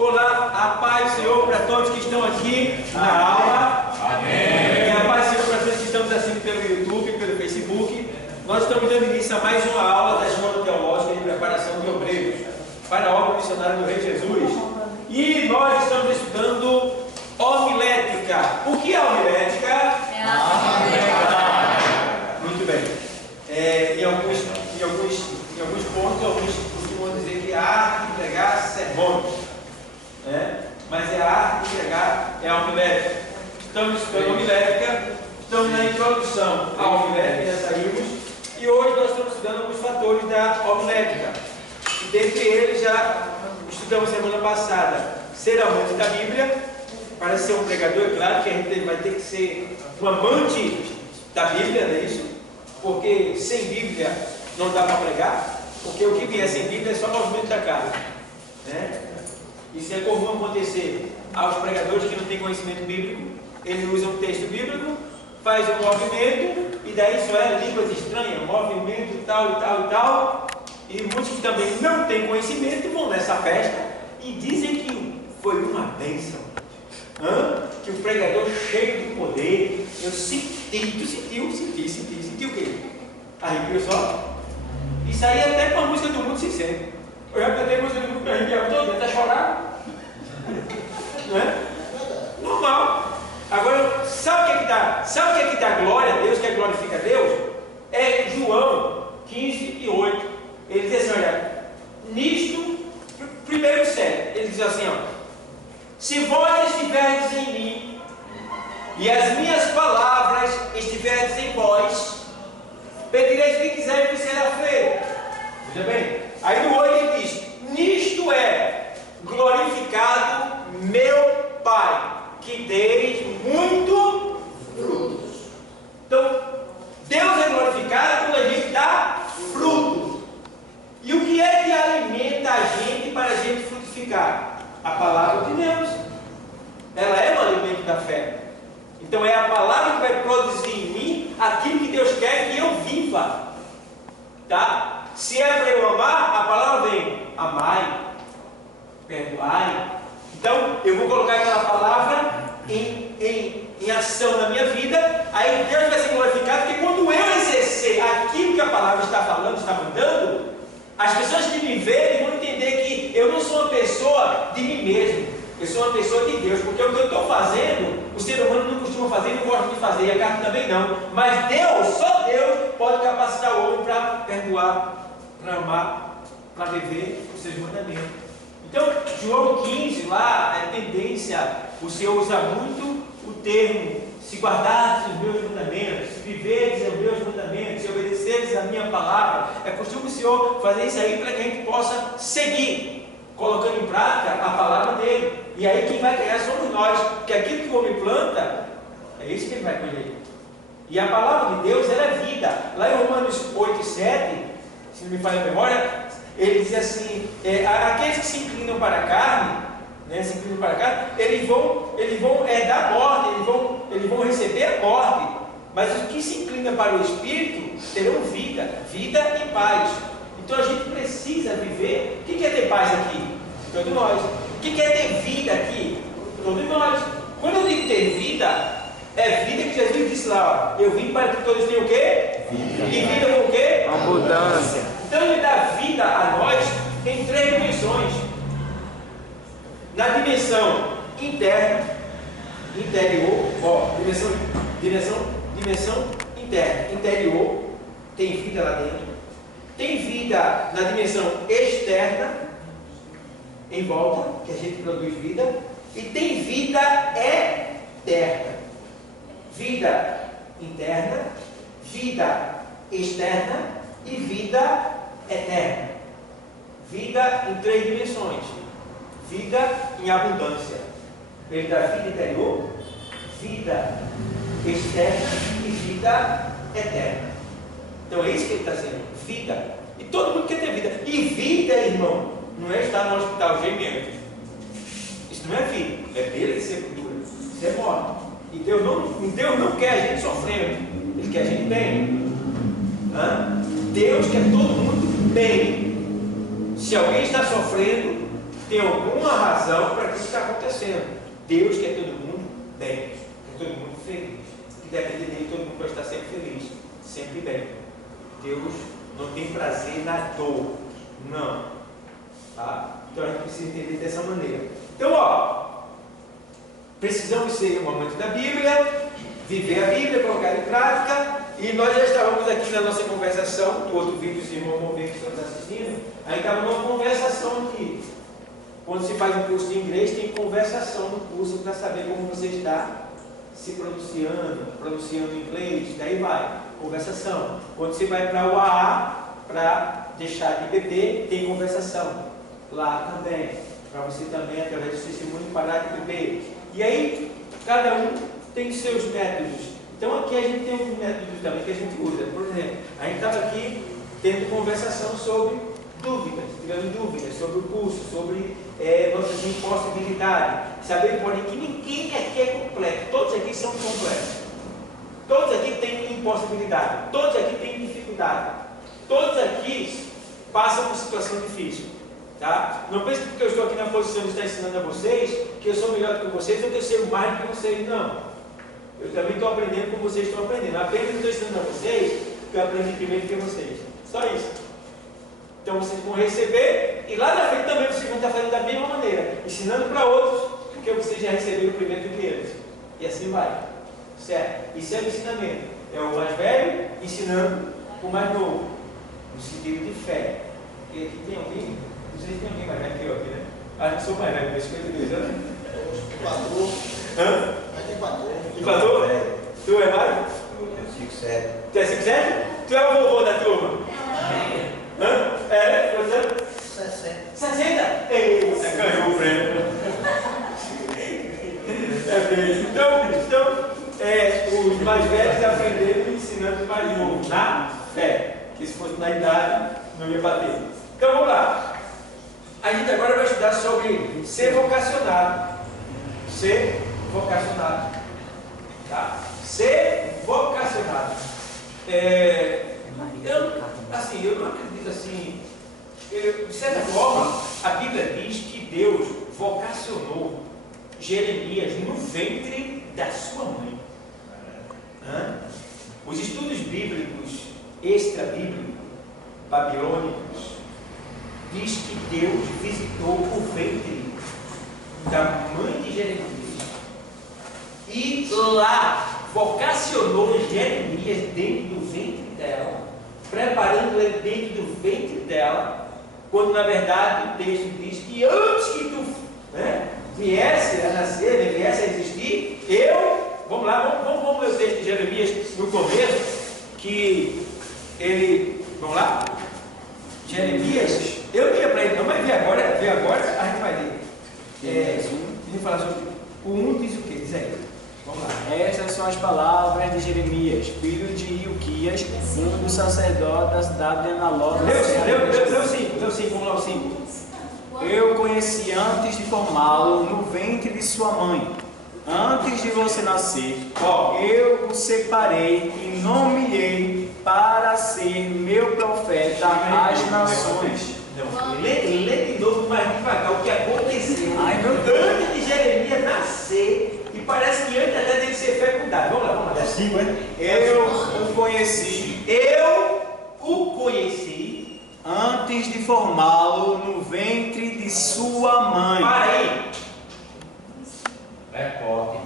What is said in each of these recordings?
Olá, a paz do Senhor para todos que estão aqui na aula. Amém. E a paz do Senhor para todos que estão nos assistindo pelo YouTube, pelo Facebook. Nós estamos dando início a mais uma aula da Escola Teológica de Preparação de Obreiros para a obra missionária do Rei Jesus. E nós estamos estudando homilética. O que é homilética? É a homilética. Muito bem. Em alguns pontos, alguns costumam dizer que é a arte de pregar sermões. Mas é a arte de pregar, é a homilética. Estamos estudando homilética, estamos na introdução à homilética, já saímos, e hoje nós estamos estudando alguns fatores da homilética. E dentre eles já estudamos semana passada ser amante da Bíblia. Para ser um pregador, é claro que a gente vai ter que ser um amante da Bíblia, não é isso? Porque sem Bíblia não dá para pregar, porque o que vier sem Bíblia é só movimento da carne, né? Isso é comum acontecer aos pregadores que não têm conhecimento bíblico. Eles usam um texto bíblico, faz um movimento e daí só é línguas estranhas, movimento tal e tal e tal. E muitos que também não têm conhecimento vão nessa festa e dizem que foi uma bênção, que o pregador cheio de poder. Eu senti, tu sentiu o quê? Arrepio só? Isso aí até com a música do mundo se sente. Eu já cantei música do mundo para arrepiar todo, até chorar. Não é? Normal. Agora, sabe o que dá glória a Deus, que glorifica a Deus? É João 15:8. Ele diz assim, olha, nisto, primeiro sério, ele diz assim, ó, se vós estiverdes em mim, e as minhas palavras estiverdes em vós, pedireis o que quiser e vos será feito. Veja bem, aí no 8 ele diz, nisto é glorificado meu Pai, que deis muito frutos. Então, Deus é glorificado quando a gente dá fruto. E o que é que alimenta a gente para a gente frutificar? A palavra de Deus. Ela é o alimento da fé. Então é a palavra que vai produzir em mim aquilo que Deus quer que eu viva. Tá? Se é para eu amar, a palavra vem, amai, perdoai. Então eu vou colocar aquela palavra em ação na minha vida. Aí Deus vai ser glorificado, porque quando eu exercer aquilo que a palavra está falando, está mandando, as pessoas que me verem vão entender que eu não sou uma pessoa de mim mesmo, eu sou uma pessoa de Deus, porque o que eu estou fazendo, o ser humano não costuma fazer, não gosta de fazer, e a carne também não. Mas Deus, só Deus, pode capacitar o homem para perdoar, para amar, para viver os seus mandamentos. Então, João 15, lá, a tendência, o Senhor usa muito o termo, se guardardes os meus mandamentos, se viverdes os meus mandamentos, se obedeceres a minha palavra. É costume o Senhor fazer isso aí para que a gente possa seguir, colocando em prática a palavra dele. E aí quem vai ganhar somos nós, porque aquilo que o homem planta, é isso que ele vai colher. E a palavra de Deus, ela é vida. Lá em Romanos 8:7, se não me falha a memória, ele diz assim, aqueles que se inclinam para a carne, eles vão herdar a morte, eles vão receber a morte. Mas os que se inclinam para o Espírito terão vida e paz. Então a gente precisa viver. Quem quer ter paz aqui? Todos nós. Quem quer ter vida aqui? Todos nós. Quando eu digo ter vida, é vida que Jesus disse lá, ó, eu vim para que todos tenham o quê? Vida. E vida com o quê? Abundância. Então ele dá vida a nós em 3 dimensões. Na dimensão interna, interior, dimensão interna, interior, tem vida lá dentro. Tem vida na dimensão externa, em volta, que a gente produz vida. E tem vida eterna. Vida interna, vida externa e vida eterna. Vida em 3 dimensões. Vida em abundância. Ele dá vida interior, vida externa e vida eterna. Então é isso que ele está dizendo, vida. E todo mundo quer ter vida. E vida, irmão, não é estar no hospital gemendo. Isso não é vida, é perda de sepultura. Isso é morte. E Deus não quer a gente sofrendo, Ele quer a gente bem. Deus quer todo mundo bem. Se alguém está sofrendo, tem alguma razão para isso estar acontecendo. Deus quer todo mundo bem, quer todo mundo feliz. E depende dele, todo mundo vai estar sempre feliz, sempre bem. Deus não tem prazer na dor, não. Tá? Então a gente precisa entender dessa maneira. Então, precisamos ser um amante da Bíblia, viver a Bíblia, colocar em prática. E nós já estávamos aqui na nossa conversação, do outro vídeo, os irmãos vão ver que estamos assistindo. Aí estava uma conversação aqui. Quando se faz um curso de inglês, tem conversação no curso para saber como você está se pronunciando inglês, daí vai, conversação. Quando você vai para o AA, para deixar de beber, tem conversação. Lá também, para você também, através do testemunho, parar de beber. E aí, cada um tem seus métodos. Então aqui a gente tem alguns métodos também que a gente usa. Por exemplo, a gente estava aqui tendo conversação sobre dúvidas, tirando dúvidas sobre o curso, sobre nossas impossibilidades. Saber, porém, que ninguém aqui é completo, todos aqui são completos. Todos aqui têm impossibilidade, todos aqui têm dificuldade, todos aqui passam por situação difícil. Tá? Não pense que porque eu estou aqui na posição de estar ensinando a vocês, que eu sou melhor do que vocês ou que eu sei mais do que vocês, não. Eu também estou aprendendo como vocês estão aprendendo. Apenas estou ensinando a vocês que eu aprendi primeiro que vocês. Só isso. Então vocês vão receber e lá na frente também vocês vão estar fazendo da mesma maneira, ensinando para outros, porque vocês já receberam primeiro do que eles. E assim vai. Certo? Isso é o ensinamento. É o mais velho ensinando o mais novo. No sentido de fé. E aqui tem alguém? Não sei se tem alguém mais velho que eu aqui, né? Ah, eu sou mais velho, tenho 52 anos. Hã? Empatou? Tu é mais? Eu tenho 5,7. Tu é 5,7? Tu é o vovô da turma? Hã? É? Você? 60? Ei, você ganhou o prêmio. Então, os mais velhos aprenderam ensinando os mais novos na fé. Que se fosse na idade, não ia bater. Então vamos lá. A gente agora vai estudar sobre ser vocacionado. Ser vocacionado. Tá? Ser vocacionado. Eu não acredito assim. De certa forma, a Bíblia diz que Deus vocacionou Jeremias no ventre da sua mãe. Os estudos bíblicos, extra-bíblicos, babilônicos, diz que Deus visitou o ventre da mãe de Jeremias e lá vocacionou Jeremias dentro do ventre dela, preparando ele dentro do ventre dela, quando na verdade o texto diz que antes que tu viesse a nascer, viesse a existir, vamos ler o texto de Jeremias no começo, que ele, vamos lá, Jeremias, eu ia para ele não, mas ver agora a gente vai ler. Deixa eu falar sobre o 1 diz o que? Diz aí. Vamos lá. Estas são as palavras de Jeremias, filho de Ilquias, um dos sacerdotes da Benaló. Leu 5, vamos lá o 5. Eu conheci antes de formá-lo no ventre de sua mãe. Antes de você nascer, eu o separei e nomeei para ser meu profeta às nações. Lê de novo mais devagar o que aconteceu. Antes de Jeremias nascer, e parece que antes até dele ser fecundado. Vamos lá. É 5, hein? Eu o conheci antes de formá-lo no ventre de sua mãe. Para aí. É forte.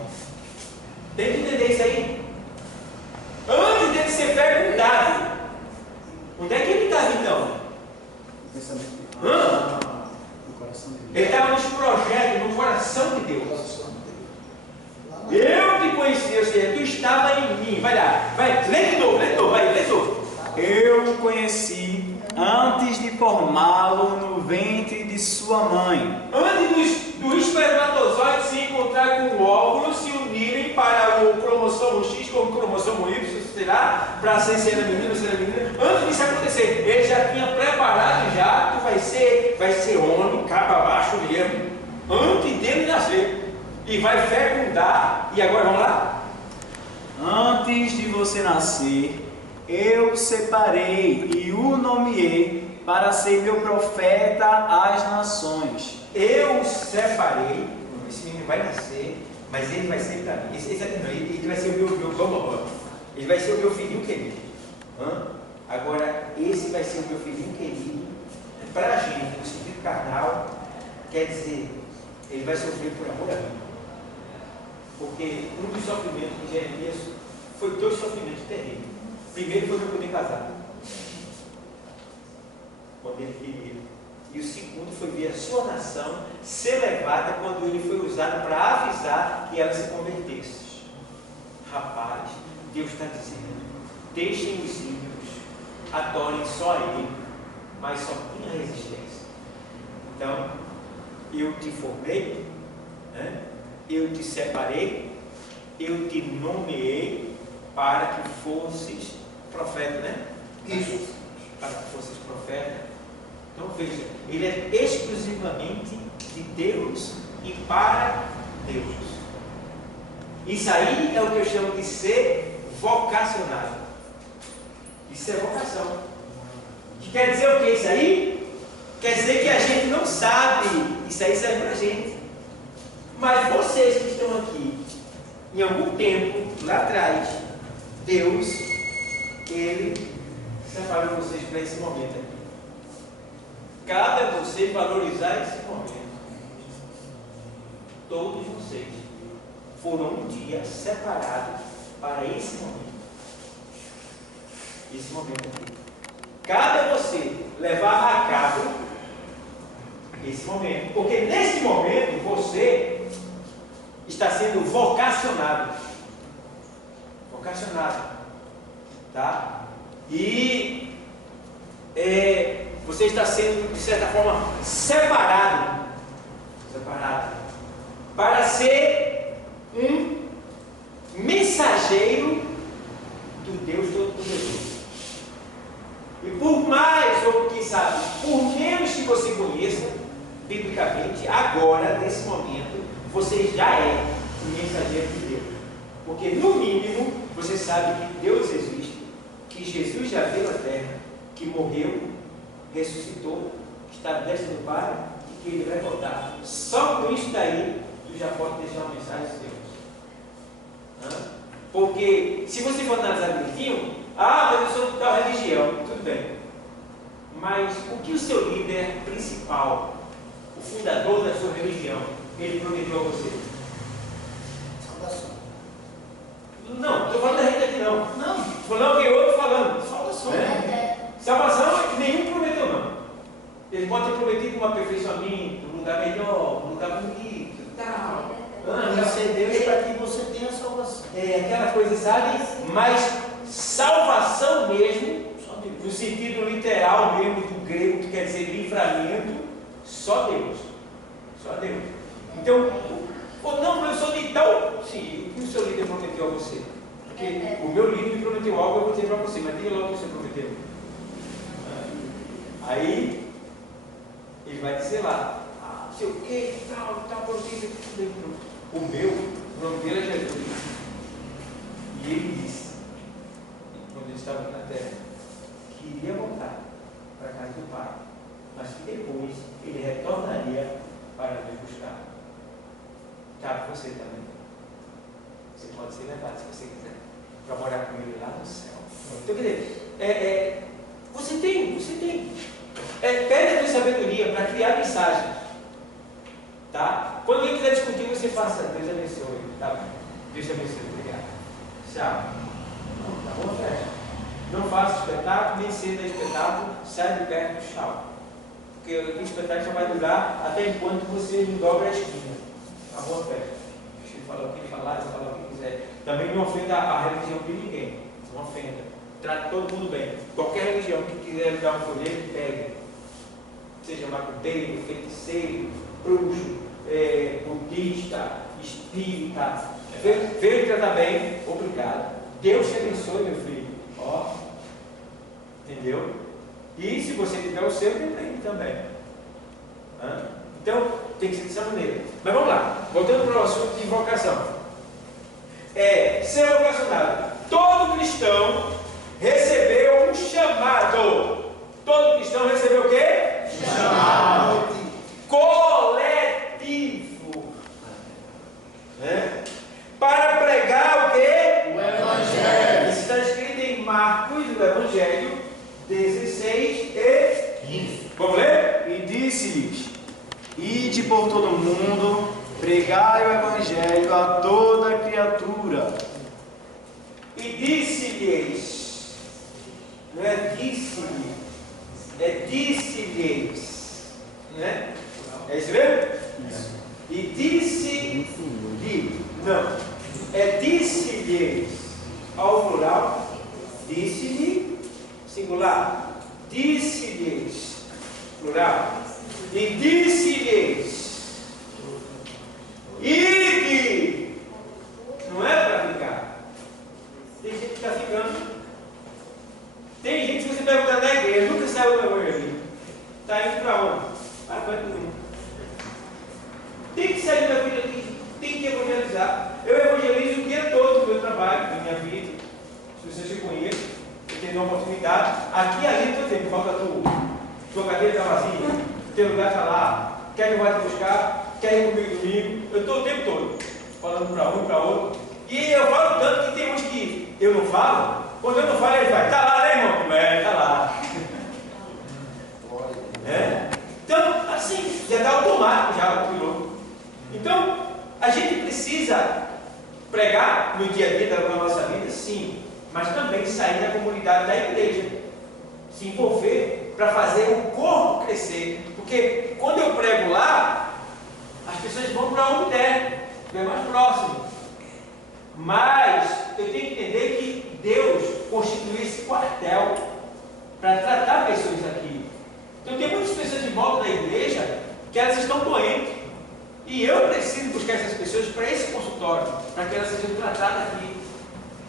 Tem que entender isso aí. Antes dele ser fecundado. Onde é que ele estava então? Ele estava nos projetos, no coração de Deus. Eu te conheci, ou seja, tu estava em mim. Vai lá, lê de novo, lê de novo. Eu o conheci antes de formá-lo no ventre de sua mãe. Antes do espermatozoide se encontrar com o óvulo, se unirem para o cromossomo X com o cromossomo Y, será? Para ser menino, antes disso acontecer, ele já tinha preparado tu vai ser homem, capa abaixo mesmo, antes dele nascer. E vai fecundar. E agora vamos lá? Antes de você nascer, eu o separei e o nomeei para ser meu profeta às nações. eu separei, esse menino vai nascer, mas ele vai ser para mim. Ele vai ser o meu ele vai ser o meu filhinho querido. Agora, esse vai ser o meu filhinho querido. Para a gente, no sentido carnal, quer dizer, ele vai sofrer por amor a mim. Porque um dos sofrimentos de Jeremias foi 2 sofrimentos terríveis. Primeiro foi não poder casar, quando ele queria. E o segundo foi ver a sua nação ser levada quando ele foi usado para avisar que ela se convertesse. Rapaz, Deus está dizendo, deixem os ídolos, adorem só a Ele, mas só tinha resistência. Então, eu te formei, né? Eu te separei, eu te nomeei para que fosses profeta, né? Isso. Para que fosses profeta. Então veja, ele é exclusivamente de Deus e para Deus. Isso aí é o que eu chamo de ser vocacionado. Isso é vocação. Que quer dizer o que isso aí? Quer dizer que a gente não sabe. Isso aí serve para a gente. Mas vocês que estão aqui, em algum tempo, lá atrás, Deus, Ele separou vocês para esse momento aqui. Cabe a vocês valorizar esse momento. Todos vocês foram um dia separados para esse momento. Esse momento aqui. Cabe a você levar a cabo esse momento. Porque nesse momento você está sendo vocacionado. Vocacionado. Tá? E você está sendo, de certa forma, separado para ser um mensageiro do Deus Todo-Poderoso. E por mais, ou quem sabe, por menos que você conheça, biblicamente, agora, nesse momento, você já é um mensageiro de Deus. Porque, no mínimo, você sabe que Deus existe, que Jesus já veio à terra, que morreu, ressuscitou, que está à destra do Pai e que Ele vai voltar. Só com isso daí, tu já pode deixar uma mensagem de Deus. Porque, se você for analisar direitinho, mas eu sou de tal religião, tudo bem. Mas o que o seu líder principal, o fundador da sua religião, ele prometeu a você? Salvação. Não, estou falando da gente aqui não. Não. Estou falando que outro falando. Salvação. Salvação, nenhum prometeu não. Ele pode ter prometido um aperfeiçoamento, um lugar melhor, um lugar bonito, tal. Conhecer Deus para que você tenha salvação. Aquela coisa, sabe? Mas salvação mesmo, no sentido literal mesmo do grego, que quer dizer livramento, só Deus. Só Deus. Então, não, eu sou de tal. Sim, o que o seu líder prometeu a você? Porque o meu líder me prometeu algo, eu vou dizer para você, mas diga logo o que você prometeu. Aí, ele vai dizer lá, não sei o que, tal, prometido. O nome dele é Jesus. E ele disse, quando ele estava aqui na terra, que iria voltar para a casa do Pai, mas que depois ele retornaria para me buscar. Cabe você também. Você pode ser levado, se você quiser, para morar com ele lá no céu. Então, quer dizer, você tem pedra de sabedoria para criar mensagens. Tá? Quando alguém quiser discutir, você faça, Deus abençoe. Tá? Deus abençoe, obrigado. Tchau. Tá bom, festa? Não faça espetáculo, nem ceda espetáculo, sai de perto do tchau. Porque o espetáculo só vai durar até enquanto você não dobra a esquina. Tá bom, festa? Deixa ele falar o que ele falar, ele falar o que quiser. Também não ofenda a religião de ninguém. Não ofenda. Trate todo mundo bem. Qualquer religião que quiser lhe dar um folheto, pegue. Seja macumbeiro, feiticeiro, bruxo, budista, espírita. Veio tratar bem, obrigado. Deus te abençoe, meu filho. Ó, entendeu? E se você tiver o seu, também. Então, tem que ser dessa maneira. Mas vamos lá, voltando para o assunto de vocação. Ser vocacionado. Todo cristão recebeu um chamado. Todo cristão recebeu o quê? Chamado. Coletivamente. todo mundo, pregai o Evangelho a toda criatura. E disse-lhes, não é disse-lhe, é disse-lhes, né? É isso mesmo? E disse-lhe, não, é disse-lhes, ao plural, disse-lhe, singular, disse-lhes, plural, e disse-lhes, ide, não é para ficar. Tem gente que está ficando. Tem gente que você pergunta na igreja, nunca saiu do evangelho. Está indo para onde? Para canto nenhum. Tem que sair da vida aqui, tem que evangelizar. Eu evangelizo o dia todo no meu trabalho, na minha vida. Se vocês se conhecem, eu tenho uma oportunidade. Aqui a gente todo tempo, falta tu. Tua cadeira está vazia, teu lugar está lá, quer que eu vá te buscar, quer ir comigo domingo. Eu estou o tempo todo falando para um e para outro. E eu falo tanto que tem uns que eu não falo. Quando eu não falo, ele vai, está lá, né, irmão? É, está lá. É? Então, assim, já está automático, já o piloto. Então, a gente precisa pregar no dia a dia da nossa vida, sim, mas também sair da comunidade da igreja, se envolver para fazer o corpo crescer. Porque quando eu prego lá, as pessoas vão para onde der, é mais próximo. Mas eu tenho que entender que Deus constituiu esse quartel para tratar pessoas aqui. Então tem muitas pessoas em volta da igreja que elas estão doentes. E eu preciso buscar essas pessoas para esse consultório, para que elas sejam tratadas aqui.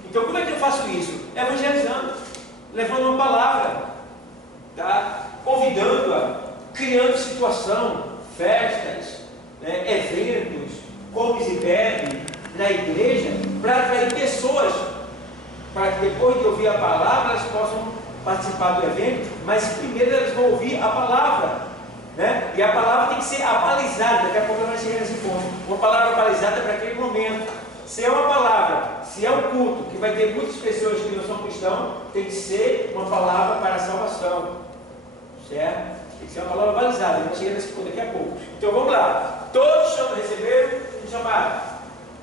Então como é que eu faço isso? Evangelizando, levando uma palavra, tá? Convidando-a, criando situação, festas, né? Eventos, comes e bebe na igreja, para atrair pessoas, para que depois de ouvir a palavra elas possam participar do evento, mas primeiro elas vão ouvir a palavra, né? E a palavra tem que ser abalizada. Daqui a pouco eu vou chegar nesse ponto. Uma palavra abalizada para aquele momento. Se é uma palavra, se é um culto que vai ter muitas pessoas que não são cristãos, tem que ser uma palavra para a salvação, certo? Tem que ser uma palavra abalizada. Eu vou chegar nesse ponto daqui a pouco. Então vamos lá. Todos receberam um chamado,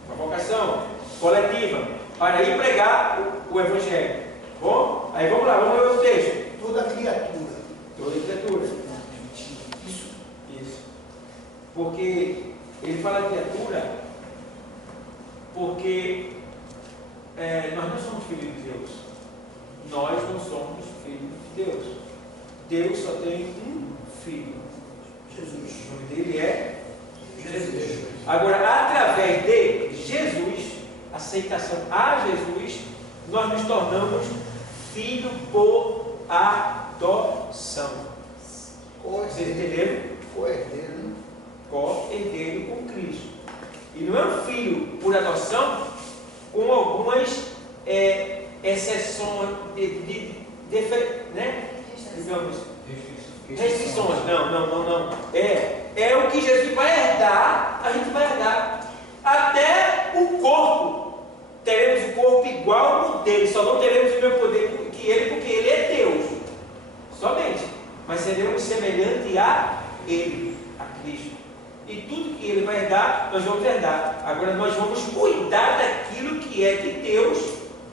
uma vocação coletiva para ir pregar o Evangelho. Bom, aí vamos lá, vamos ler o texto. Toda criatura. Toda criatura. Isso. Porque ele fala criatura, porque nós não somos filhos de Deus. Nós não somos filhos de Deus. Deus só tem um filho. Jesus. O nome dele é Jesus. Agora, através de Jesus, aceitação a Jesus, nós nos tornamos filho por adoção. Vocês entenderam? Co-herdeiro. Co-herdeiro com Cristo. E não é um filho por adoção com algumas exceções, né? Digamos, restrições. Não. É o que Jesus vai herdar, a gente vai herdar. Até o corpo. Teremos o corpo igual ao dele, só não teremos o mesmo poder que ele, porque ele é Deus. Somente. Mas seremos semelhantes a ele, a Cristo. E tudo que ele vai dar, nós vamos herdar. Agora nós vamos cuidar daquilo que é de Deus,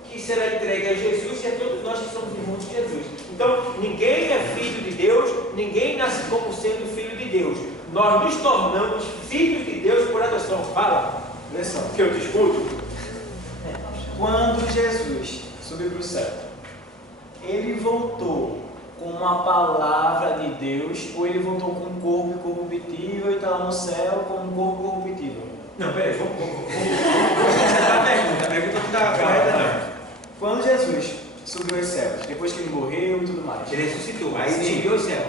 que será entregue a Jesus e a todos nós que somos irmãos de Jesus. Então, ninguém é filho de Deus, ninguém nasce como sendo filho de Deus. Nós nos tornamos filhos de Deus por adoção. Fala, olha só, que eu te escuto. Quando Jesus subiu para o céu, ele voltou com uma palavra de Deus, ou ele voltou com um corpo corruptível e está lá no céu com um corpo corruptível? Não, peraí, vamos começar a pergunta. A pergunta não está correta, não. Quando Jesus subiu aos céus, depois que ele morreu e tudo mais, Ele ressuscitou, aí Sim. subiu aos céus.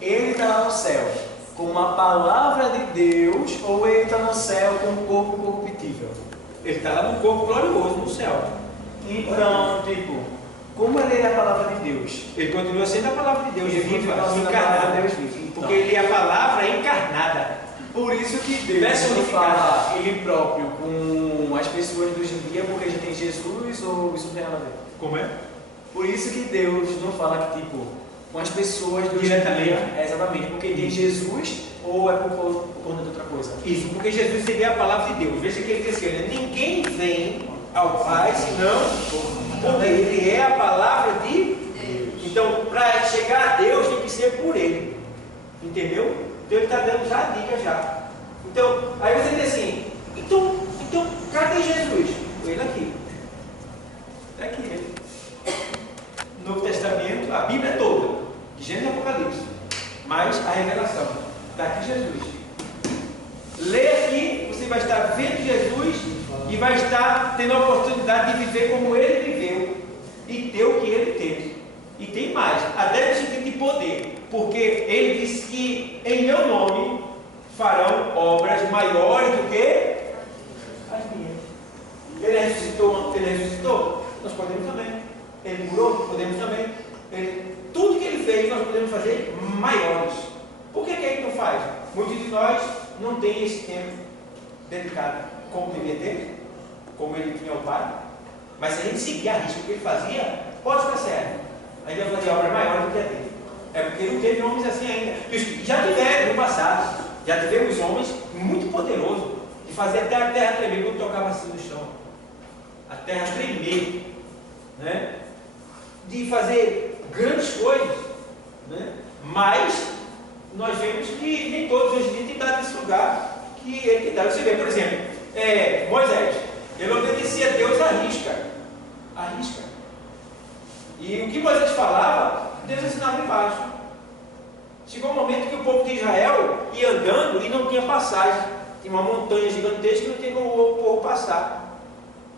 ele está lá no céu com uma palavra de Deus, ou ele está no céu com um corpo corruptível? Ele está lá no corpo glorioso, no céu. Então, tipo, como ele é a palavra de Deus? Ele continua sendo a palavra de Deus, Ele viva, continua sendo a encarnada. palavra de Deus viva. Então, Porque ele é a palavra encarnada. por isso que Deus não fala ele próprio com as pessoas do hoje em dia, porque já tem Jesus, ou isso não tem nada a ver? Como é? Por isso que Deus não fala que, tipo, com as pessoas do hoje em Diretamente. dia, exatamente, porque tem Jesus, ou é por conta de outra coisa? Isso, porque Jesus seria a palavra de Deus. Veja que ele diz assim, olha, ninguém vem ao Pai senão por ele. Ele é a palavra de Deus. Então, para chegar a Deus tem que ser por ele. Entendeu? Então ele está dando já a dica já. Então, aí você diz assim, então cadê Jesus? Ele aqui. Está aqui ele. No Novo Testamento, a Bíblia é toda, de Gênesis e Apocalipse. Mas a revelação, está aqui Jesus. Lê aqui, você vai estar vendo Jesus e vai estar tendo a oportunidade de viver como ele viveu e ter o que ele teve. E tem mais, até no sentido de poder, porque ele disse que em meu nome farão obras maiores do que as minhas. Ele ressuscitou, nós podemos também. Ele curou, podemos também. Tudo que ele fez, nós podemos fazer maiores. Por que ele não faz? Muitos de nós não têm esse tempo dedicado como devia ter, como ele tinha o Pai. Mas se a gente seguir a risca que ele fazia, pode ficar certo. A gente vai fazer obras maiores do que a dele. É porque não teve homens assim ainda. Já tiveram no passado. Já tivemos homens muito poderosos de fazer até a terra tremer quando tocava assim no chão. A terra tremer. Né? De fazer grandes coisas. Né? Mas nós vemos que nem todos hoje em dia têm dado esse lugar que ele tem dado. Você vê, por exemplo, Moisés. Ele obedecia a Deus à risca. À risca. E o que Moisés falava, Deus ensinava embaixo. Chegou um momento que o povo de Israel ia andando e não tinha passagem. Tinha uma montanha gigantesca e não tinha como o povo passar.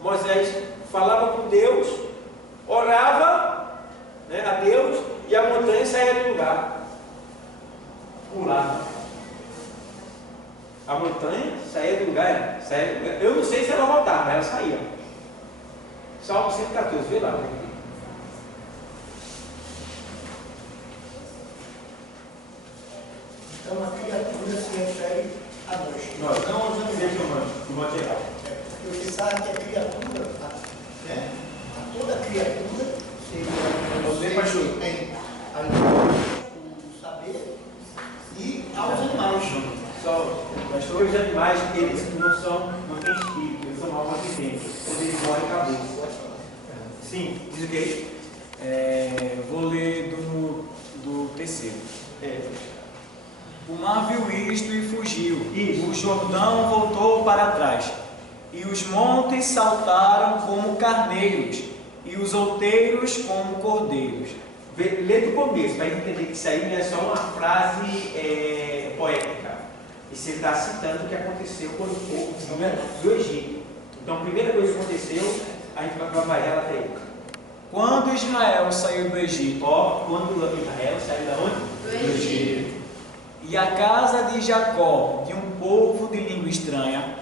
Moisés falava com Deus, orava, né, a Deus, e a montanha saía do lugar. Pulava. A montanha saía do lugar, Eu não sei se ela voltava, mas ela saía. Salmo 114, vê lá. Então a criatura se refere a nós. Nós não usamos isso humano, de modo geral. Porque você sabe que a criatura, né? A toda criatura seria Você tem a o saber e aos animais. Mas todos os animais, eles não têm espírito, eles são almas viventes, quando eles morrem, acabou. Sim, diz o quê? Vou ler do terceiro. O mar viu isto e fugiu. O Jordão voltou para trás. E os montes saltaram como carneiros, e os outeiros como cordeiros. Lê do começo, para entender que isso aí não é só uma frase poética. Isso ele está citando o que aconteceu quando o povo do Egito. Então, a primeira coisa que aconteceu, a gente vai ela até aí. Quando Israel saiu do Egito, Quando Israel saiu da onde? Do Egito. E a casa de Jacó, de um povo de língua estranha,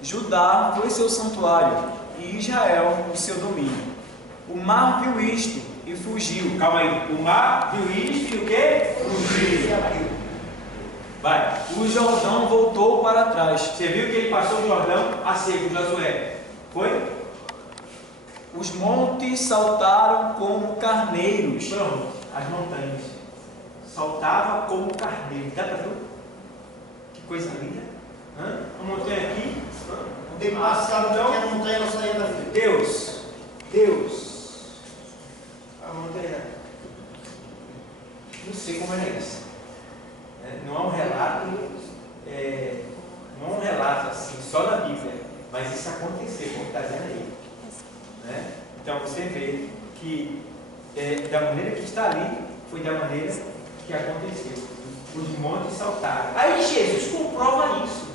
Judá foi seu santuário, e Israel o seu domínio. O mar viu isto e fugiu. Calma aí. O mar viu isto e o quê? Fugiu. Vai. O Jordão voltou para trás. Você viu que ele passou o Jordão a seco, Josué? Foi? Os montes saltaram como carneiros. Pronto. As montanhas saltavam como carneiro. Dá para ver? Que coisa linda. A montanha aqui. Onde passava que a montanha não saía da frente. Deus. A montanha. Não sei como era isso. Não é um relato. Não é um relato assim, só na Bíblia. Mas isso aconteceu, como está dizendo aí. Né? Então você vê que da maneira que está ali, foi da maneira que aconteceu. Os montes saltaram. Aí Jesus comprova isso.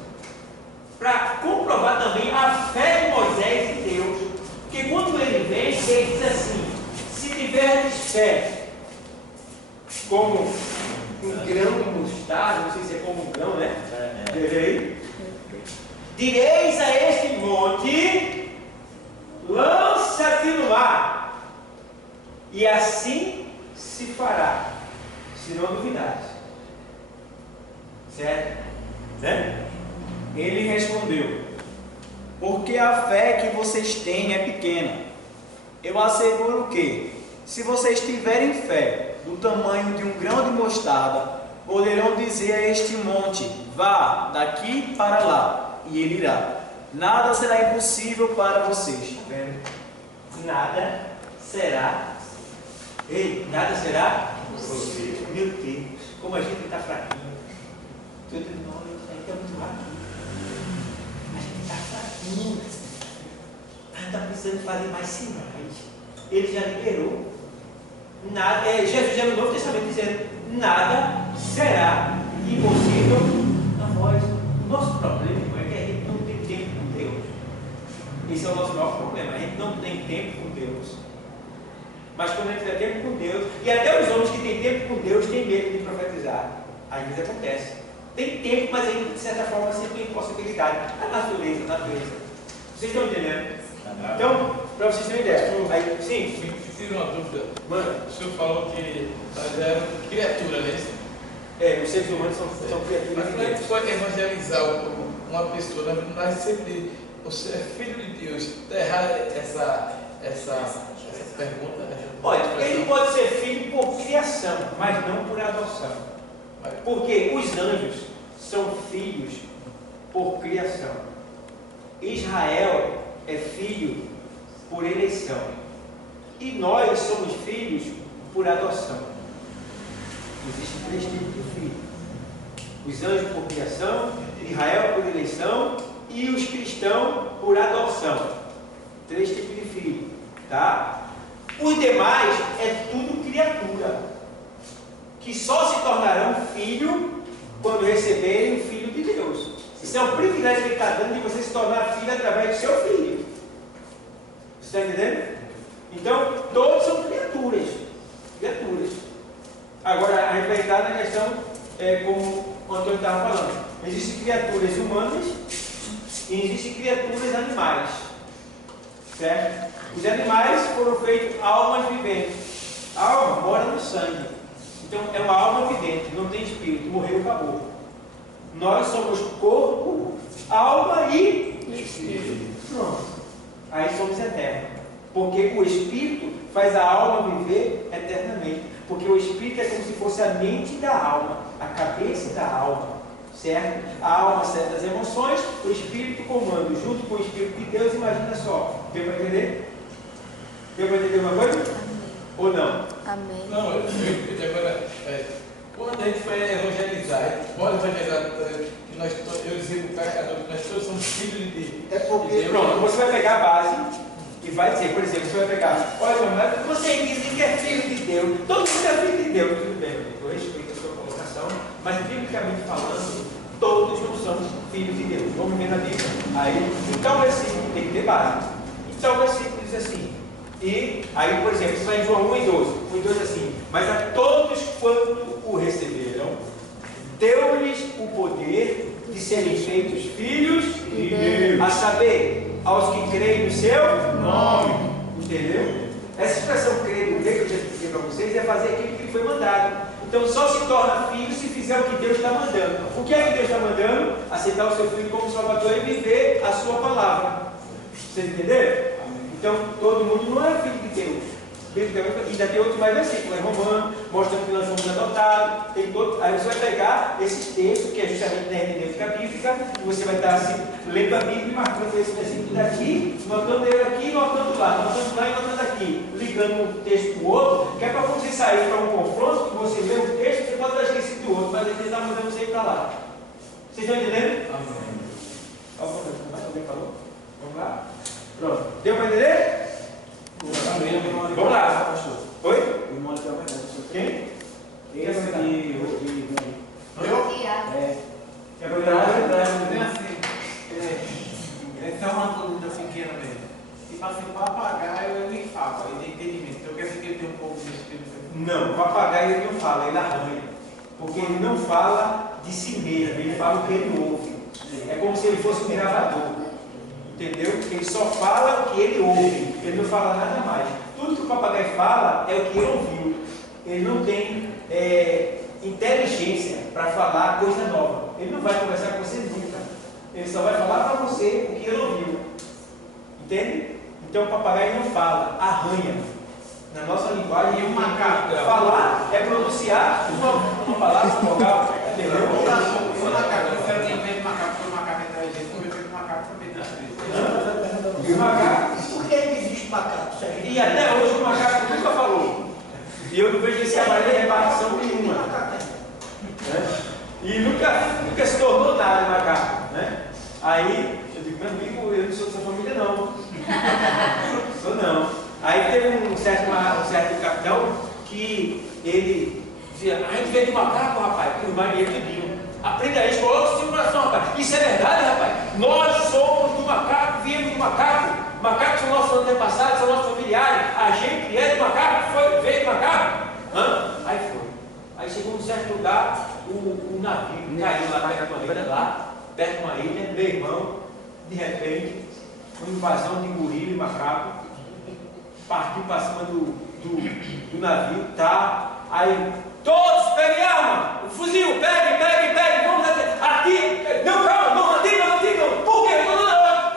Para comprovar também a fé de Moisés e Deus. Porque quando ele vem, ele diz assim: se tiveres fé como um grão de mostarda, não sei se é como um grão, né? Direis a este monte: lança-te no mar, e assim se fará, se não duvidares. Certo? Né? Ele respondeu: porque a fé que vocês têm é pequena. Eu asseguro que, se vocês tiverem fé do tamanho de um grão de mostarda, poderão dizer a este monte: vá daqui para lá, e ele irá. Nada será impossível para vocês. Tá vendo? Nada será. Ei, nada será possível. Meu Deus, como a gente está fraquinho. Tudo nós, a gente está muito fraquinho. A gente está fraquinho. A gente está precisando fazer mais sinais. Ele já liberou. Nada, Jesus já no Novo Testamento dizendo: nada será impossível a nós. O nosso problema é que a gente não tem tempo com Deus. Esse é o nosso maior problema. A gente não tem tempo com Deus. Mas quando a gente tem tempo com Deus, e até os homens que têm tempo com Deus têm medo de profetizar. Às vezes acontece. Tem tempo, mas ainda de certa forma sempre tem possibilidade. A natureza. Vocês estão entendendo? Então, para vocês terem ideia. Aí, sim. Me tira uma dúvida. Mano, O senhor falou que nós éramos criatura, né? os seres humanos são criaturas Mas de como é Deus. que pode evangelizar uma pessoa? Nós sempre, você é filho de Deus. Está errada essa pergunta? Olha, ele pode ser filho por criação, mas não por adoção. Porque os anjos são filhos por criação. Israel é filho por eleição. E nós somos filhos por adoção. Existem 3 tipos de filhos: os anjos por criação, Israel por eleição e os cristãos por adoção. 3 tipos de filhos, tá? Os demais é tudo criatura, que só se tornarão filho quando receberem o Filho de Deus. Isso é um privilégio que ele está dando de você se tornar filho através do seu filho. Você está entendendo? Então, todos são criaturas. Agora, a gente vai entrar na questão, como o Antônio estava falando. Existem criaturas humanas e existem criaturas animais. Certo? Os animais foram feitos almas viventes. A alma mora no sangue. Então, é uma alma vivente, não tem espírito. Morreu, acabou. Nós somos corpo, alma e espírito. Pronto. Aí somos eternos. Porque o espírito faz a alma viver eternamente. Porque o espírito é como se fosse a mente da alma, a cabeça da alma. Certo? A alma sente as emoções, o espírito comanda, junto com o espírito de Deus. Imagina só. Deu para entender? Deu para entender uma coisa? Ou não? Amém. Não, eu entendi agora. Quando a gente vai evangelizar, pode evangelizar que eu dizia para o cara que nós todos somos filhos de É porque, Deus. pronto, você vai pegar a base e vai dizer, por exemplo, você vai pegar: olha, mas você diz que é filho de Deus, todo mundo é filho de Deus. Tudo bem, meu amigo, eu respeito a sua colocação, mas biblicamente falando, todos não somos filhos de Deus. Vamos ver na Bíblia. Aí, então o versículo tem que ter base. Então o versículo diz assim, e aí, por exemplo, você vai em João 1:12. 1:12 assim: mas a todos quanto o receberam, deu-lhes o poder de serem feitos filhos de Deus, a saber, aos que creem no seu nome. Entendeu? Essa expressão crer no grego que eu já expliquei para vocês é fazer aquilo que foi mandado. Então só se torna filho se fizer o que Deus está mandando. O que é que Deus está mandando? Aceitar o seu filho como Salvador e viver a sua palavra. Vocês entenderam? Então todo mundo não é filho de Deus. Ainda tem outros mais versículos, em Romano, mostrando que nós somos adotados. Tem todo, aí você vai pegar esses textos, que é justamente na hermenêutica bíblica, e você vai estar assim, lendo a Bíblia e marcando esse versículo daqui, notando ele aqui, notando lá e notando aqui, ligando um texto com o outro, que é para quando você sair para um confronto, que você lê um texto, você pode estar esquecido do outro, mas ele está mandando você ir para lá. Vocês estão entendendo? Amém. Mais alguém falou? Vamos lá? Pronto. Deu para entender? Vamos lá, pastor. Oi? O irmão ali vai dar. Quem? Esse e Eu? Tiago. Quer perguntar? Bem assim, essa é uma dúvida pequena mesmo. Tipo assim, papagaio ele fala, ele tem entendimento. Então quer dizer que ele tem um pouco de espírito? Não, o papagaio ele não fala, ele arranha. Porque ele não fala de si mesmo, ele fala o que ele ouve. É como se ele fosse um gravador. Entendeu? Ele só fala o que ele ouve, ele não fala nada mais. Tudo que o papagaio fala é o que ele ouviu. Ele não tem inteligência para falar coisa nova. Ele não vai conversar com você nunca. Ele só vai falar para você o que ele ouviu. Entende? Então o papagaio não fala, arranha. Na nossa linguagem, E um macaco? falar é pronunciar uma palavra vogal. Entendeu? O macaco, o céu tem medo do macaco, porque o macaco é inteligente, o meu medo do macaco também tem medo. E o macaco. Por que existe macaco? Sério? E até hoje o macaco nunca falou. E eu não vejo esse trabalho de reparação nenhuma. Né? E nunca se tornou nada macaco. Né? Aí eu digo, meu amigo, eu não sou dessa família não. Sou não. Aí teve um certo capitão que ele dizia, a gente veio do macaco, rapaz, que o marinheiro tudinho. Aprenda isso, coloca isso no coração, rapaz. Isso é verdade, rapaz. Nós somos do macaco, viemos do macaco. Macacos são nossos antepassados, são nossos familiares. A gente é do macaco, veio do macaco. Aí foi. Aí chegou num certo lugar, o navio caiu lá perto de uma ilha, perto de uma ilha, meu irmão, de repente, uma invasão de gorila e macaco, partiu para cima do navio, tá? Aí, todos peguem arma, o fuzil, pegue, vamos aqui, não, calma, não atira, não, por quê?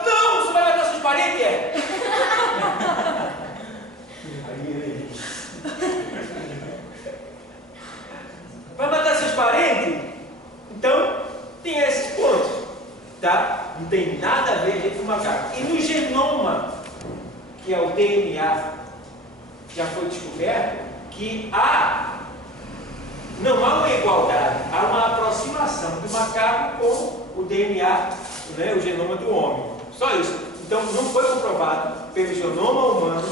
Não, você vai matar seus parentes, Vai matar seus parentes? Então, tem esses pontos, tá? Não tem nada a ver com o macaco. E no genoma, que é o DNA, já foi descoberto que não há uma igualdade, há uma aproximação do macaco com o DNA, né, o genoma do homem. Só isso. Então, não foi comprovado pelo genoma humano,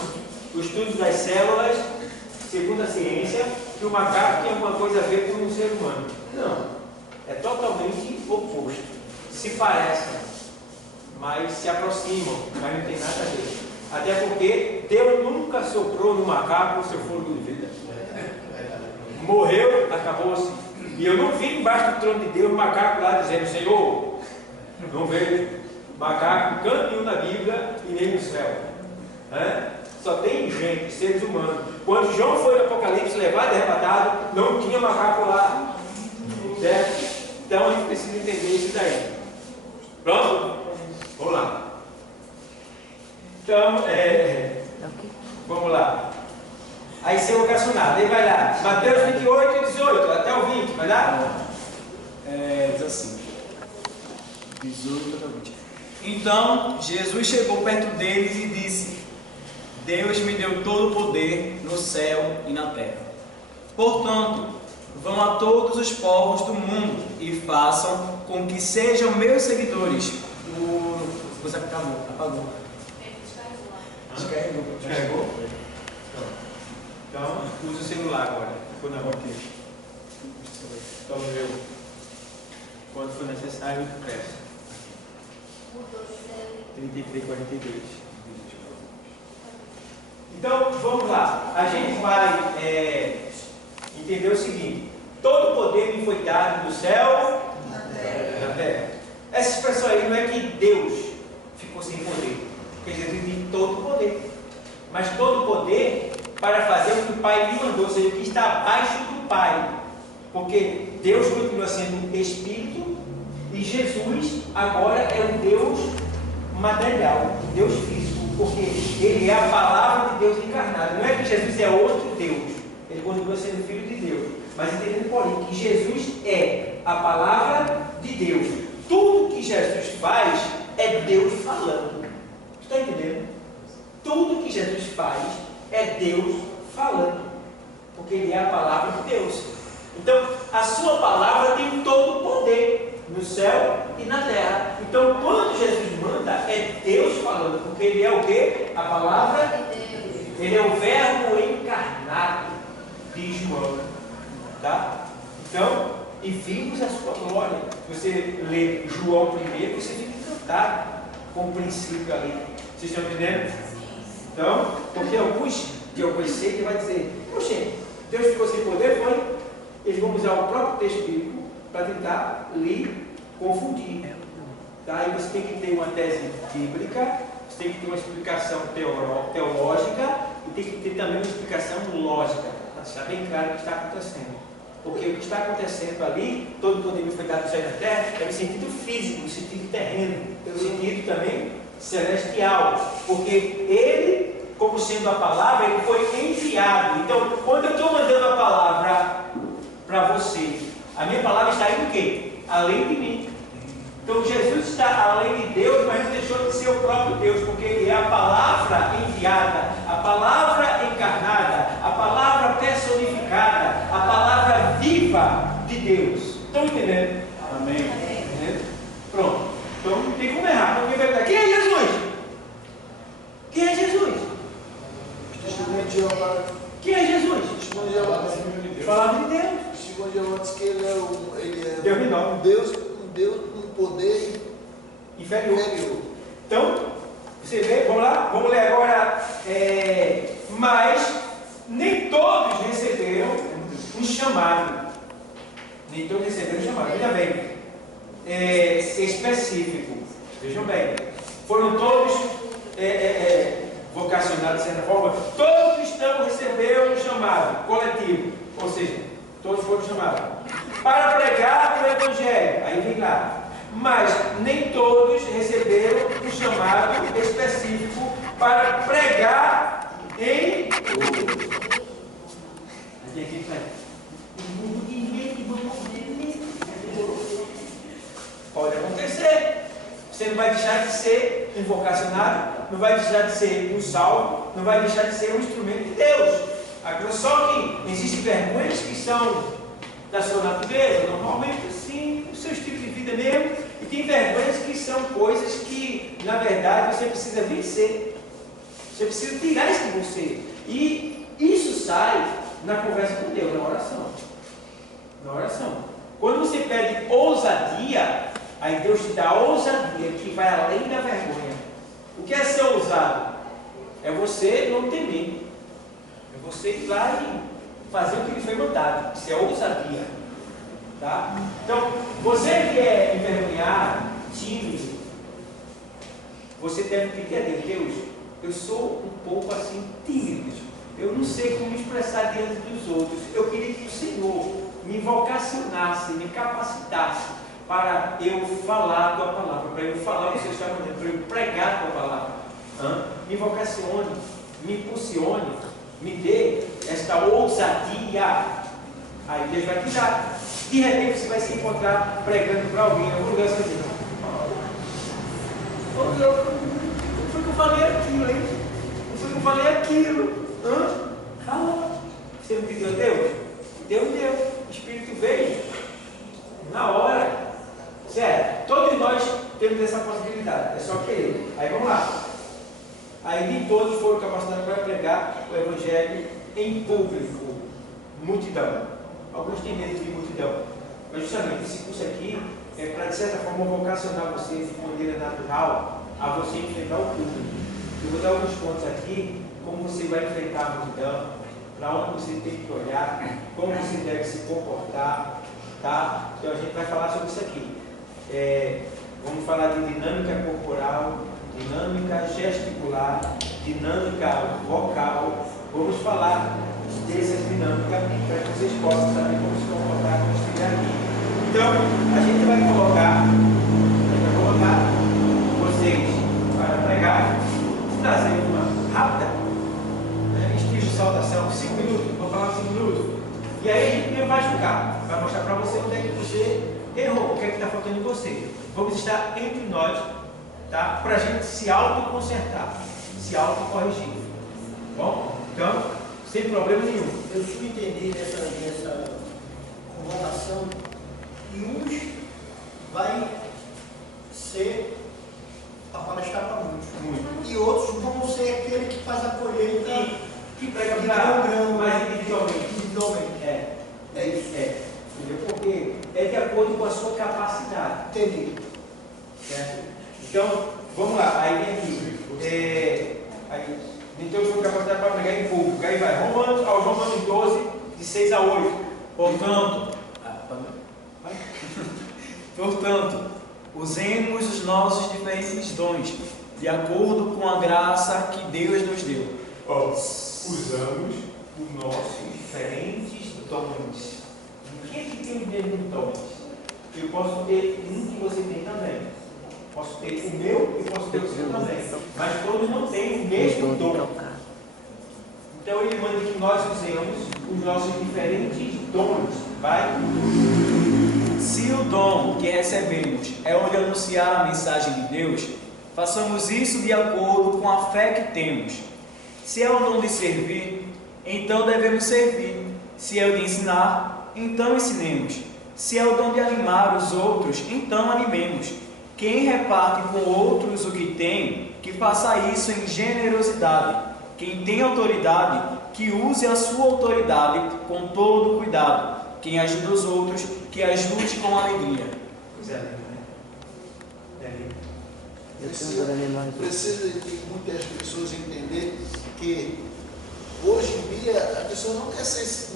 o estudo das células, segundo a ciência, que o macaco tem alguma coisa a ver com o ser humano. Não. É totalmente oposto. Se parecem, mas se aproximam, mas não tem nada a ver. Até porque Deus nunca soprou no macaco o seu fôlego de vida. Morreu, acabou-se. E eu não vi embaixo do trono de Deus o macaco lá dizendo, Senhor, não vejo macaco canto nenhum na Bíblia e nem no céu. Só tem gente, seres humanos. Quando João foi no Apocalipse levado e arrebatado, não tinha macaco lá. Certo? Então a gente precisa entender isso daí. Pronto? Vamos lá. Então, vamos lá. Aí ser vocacionado, aí vai lá. Mateus 28 e 18, até o 20, vai lá? Diz assim, 18 até o 20. Então, Jesus chegou perto deles e disse, Deus me deu todo o poder no céu e na terra. Portanto, vão a todos os povos do mundo e façam com que sejam meus seguidores. Você apagou. Descarregou? Então, use o celular agora. Ficou na mão aqui. Então, quando for necessário, presta. 33, 42. Então, vamos lá. A gente vai entender o seguinte: todo o poder me foi dado no céu e na terra. Essa expressão aí não é que Deus ficou sem poder, porque Jesus tem todo o poder, mas todo o poder para fazer o que o Pai lhe mandou, ou seja, o que está abaixo do Pai, porque Deus continua sendo Espírito e Jesus agora é um Deus material, Deus físico, porque Ele é a palavra de Deus encarnada. Não é que Jesus é outro Deus, Ele continua sendo Filho de Deus, mas entendendo porém que Jesus é a palavra de Deus. Tudo que Jesus faz é Deus falando. Está entendendo? Tudo que Jesus faz é Deus falando, porque Ele é a palavra de Deus. Então, a sua palavra tem todo o poder no céu e na terra. Então, quando Jesus manda, é Deus falando, porque Ele é o quê? A palavra de Deus. Ele é o verbo encarnado, diz João. Tá? Então, e vimos a sua glória. Você lê João primeiro, você fica encantado com o princípio ali. Vocês estão entendendo? Então, porque alguns que eu conheci que vai dizer, poxa, Deus ficou sem poder, foi? Eles vão usar o próprio texto bíblico para tentar lhe confundir. Tá? Aí você tem que ter uma tese bíblica, você tem que ter uma explicação teológica e tem que ter também uma explicação lógica, para deixar bem claro o que está acontecendo. Porque o que está acontecendo ali, todo o poder foi dado no céu e na terra, é no sentido físico, no sentido terreno, no sentido também celestial. Porque Ele, como sendo a palavra, Ele foi enviado. Então, quando eu estou mandando a palavra para você, a minha palavra está indo o quê? além de mim. Então Jesus está além de Deus, mas não deixou de ser o próprio Deus, porque Ele é a palavra enviada, a palavra encarnada, a palavra personificada, a palavra viva de Deus. Estão entendendo? Amém. Entendendo? Pronto. Então não tem como errar. Alguém vai perguntar: quem é Jesus? Quem é Jesus? Testemunho de Jeová. Quem é Jesus? Testemunho de Jeová. Palavra de Deus. Testemunho de Jeová diz que ele é Deus menor. um Deus com poder Inferior. inferior. Então, você vê, vamos lá, vamos ler agora. Mas nem todos receberam um chamado. Nem todos receberam um chamado. Veja bem, específico. Vejam bem, foram todos vocacionados de certa forma. Todo cristão recebeu um chamado coletivo, ou seja, todos foram chamados para pregar o Evangelho. Aí vem lá. Mas nem todos receberam um chamado específico para pregar em pode acontecer. Você não vai deixar de ser um vocacionado, não vai deixar de ser um salvo, não vai deixar de ser um instrumento de Deus. Agora, só que existem vergonhas que são da sua natureza, normalmente assim, o seu estilo de vida mesmo, e tem vergonhas que são coisas que, na verdade, você precisa vencer. Você precisa tirar isso de você. E isso sai na conversa com Deus, na oração. Na oração. Quando você pede ousadia, aí Deus te dá ousadia que vai além da vergonha. O que é ser ousado? É você não temer. É você ir lá e fazer o que lhe foi mandado. Isso é ousadia. Tá? Então, você que é envergonhado, tímido, você deve pedir a Deus: Deus, eu sou um pouco assim tímido. Eu não sei como me expressar diante dos outros. Eu queria que o Senhor me vocacionasse, me capacitasse para eu falar a tua palavra, para eu falar o seu chamamento, para eu pregar a tua palavra. Me vocacione, me impulsione, me dê esta ousadia. Aí Deus vai te dar. De repente você vai se encontrar pregando para alguém em algum lugar assim: não foi que eu falei aquilo, hein? Não foi que eu falei aquilo. Calma. Você não pediu a Deus? Deus deu. O Espírito veio na hora. Certo? Todos nós temos essa possibilidade. É só querer. Aí vamos lá. Aí nem todos foram capacitados para pregar o Evangelho em público. Multidão. Alguns têm medo de multidão. Mas justamente esse curso aqui é para, de certa forma, vocacionar vocês de maneira natural a você enfrentar o público. Eu vou dar alguns pontos aqui, como você vai enfrentar a multidão, para onde você tem que olhar, como você deve se comportar. Tá? Então a gente vai falar sobre isso aqui. Vamos falar de dinâmica corporal, dinâmica gesticular, dinâmica vocal. Vamos falar dessa dinâmica para que vocês possam saber como se comportar quando estiver aqui. Então, a gente vai colocar vocês para pregar, trazer uma rápida, estilo de saudação, 5 minutos, vou falar 5 minutos. E aí a gente vai julgar, vai mostrar para você onde é que você errou, o que é que está faltando em você. Vamos estar entre nós, tá? Para a gente se autoconsertar, se autocorrigir. Bom? Então, sem problema nenhum. Eu subentendi nessa convocação que uns vai ser a palestrar para muitos. E outros vão ser aquele que faz a colheita Que prega de para grão, mais individualmente. É isso. Entendeu? Porque é de acordo com a sua capacidade. Entendi. Certo? Então, vamos lá. Aí vem aqui. Então, foi capacidade para pregar em público. Aí vai. Romanos 12, de 6 a 8. Portanto, usemos os nossos diferentes dons, de acordo com a graça que Deus nos deu. Usamos os nossos diferentes dons. Quem é que tem os mesmos dons? Eu posso ter um que você tem também. Posso ter o meu e posso ter o seu também. Mas todos não têm o mesmo dom. Então ele manda que nós usemos os nossos diferentes dons. Vai? Se o dom que recebemos é o de anunciar a mensagem de Deus, façamos isso de acordo com a fé que temos. Se é o dom de servir, então devemos servir. Se é o de ensinar, então ensinemos. Se é o dom de animar os outros, então animemos. Quem reparte com outros o que tem, que faça isso em generosidade. Quem tem autoridade, que use a sua autoridade com todo cuidado. Quem ajuda os outros, que ajude com alegria. Coisa linda, né? É lindo. Precisa de muitas pessoas entender que hoje em dia a pessoa não quer ser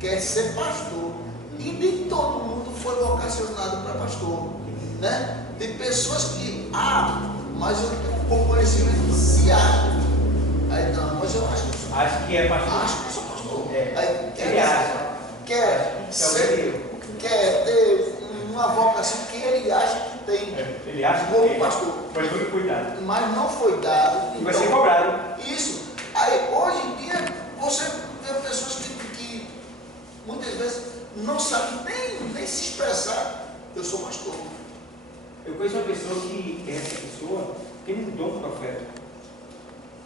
quer ser pastor. E nem todo mundo foi vocacionado para pastor, né? Tem pessoas que, mas eu tenho um pouco conhecimento, se acha. Aí não, mas eu acho que eu sou. Acho que é pastor. Acho que eu sou pastor. É. Aí Ele acha. Quer ter uma vocação que ele acha que tem. Ele acha como que pastor. Mas foi cuidado. Mas não foi dado. E vai ser cobrado. Isso. Aí hoje em dia você vê pessoas que muitas vezes não sabem nem se expressar. Eu sou pastor. Eu conheço uma pessoa que essa pessoa tem um dom profético.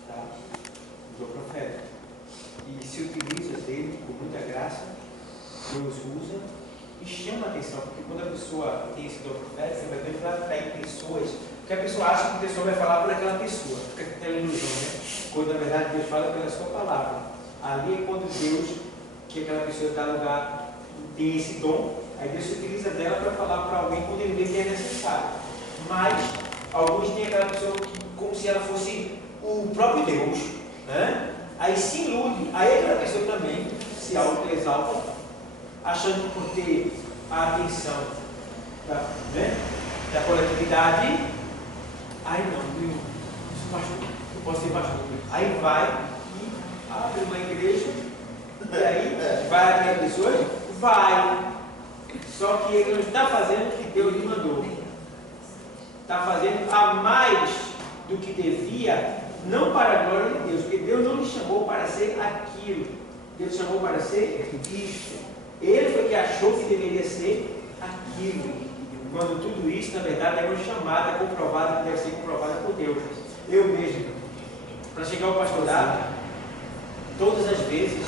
Tá? Um dom profético. E se utiliza dele com muita graça, Deus usa e chama a atenção, porque quando a pessoa tem esse dom profético, você vai ver que ela atrair pessoas, porque a pessoa acha que a pessoa vai falar por aquela pessoa, fica com aquela ilusão, né? Quando na verdade Deus fala pela sua palavra. Ali é quando Deus, que aquela pessoa dá lugar, tem esse dom, aí Deus se utiliza dela para falar para alguém quando ele vê que é necessário. Mas alguns têm aquela pessoa como se ela fosse o próprio Deus, né? Aí se ilude, aí aquela pessoa também se auto-exalta, achando que por ter a atenção da coletividade, aí não, eu sou pastor, eu posso ser pastor. Aí vai e abre uma igreja, e aí vai aquela pessoa, vai, só que ele não está fazendo o que Deus lhe mandou, está fazendo a mais do que devia, não para a glória de Deus, porque Deus não lhe chamou para ser aquilo, Deus chamou para ser isto. Ele foi que achou que deveria ser aquilo, quando tudo isso, na verdade, é uma chamada comprovada, que deve ser comprovada por Deus. Eu mesmo, para chegar ao pastorado, todas as vezes,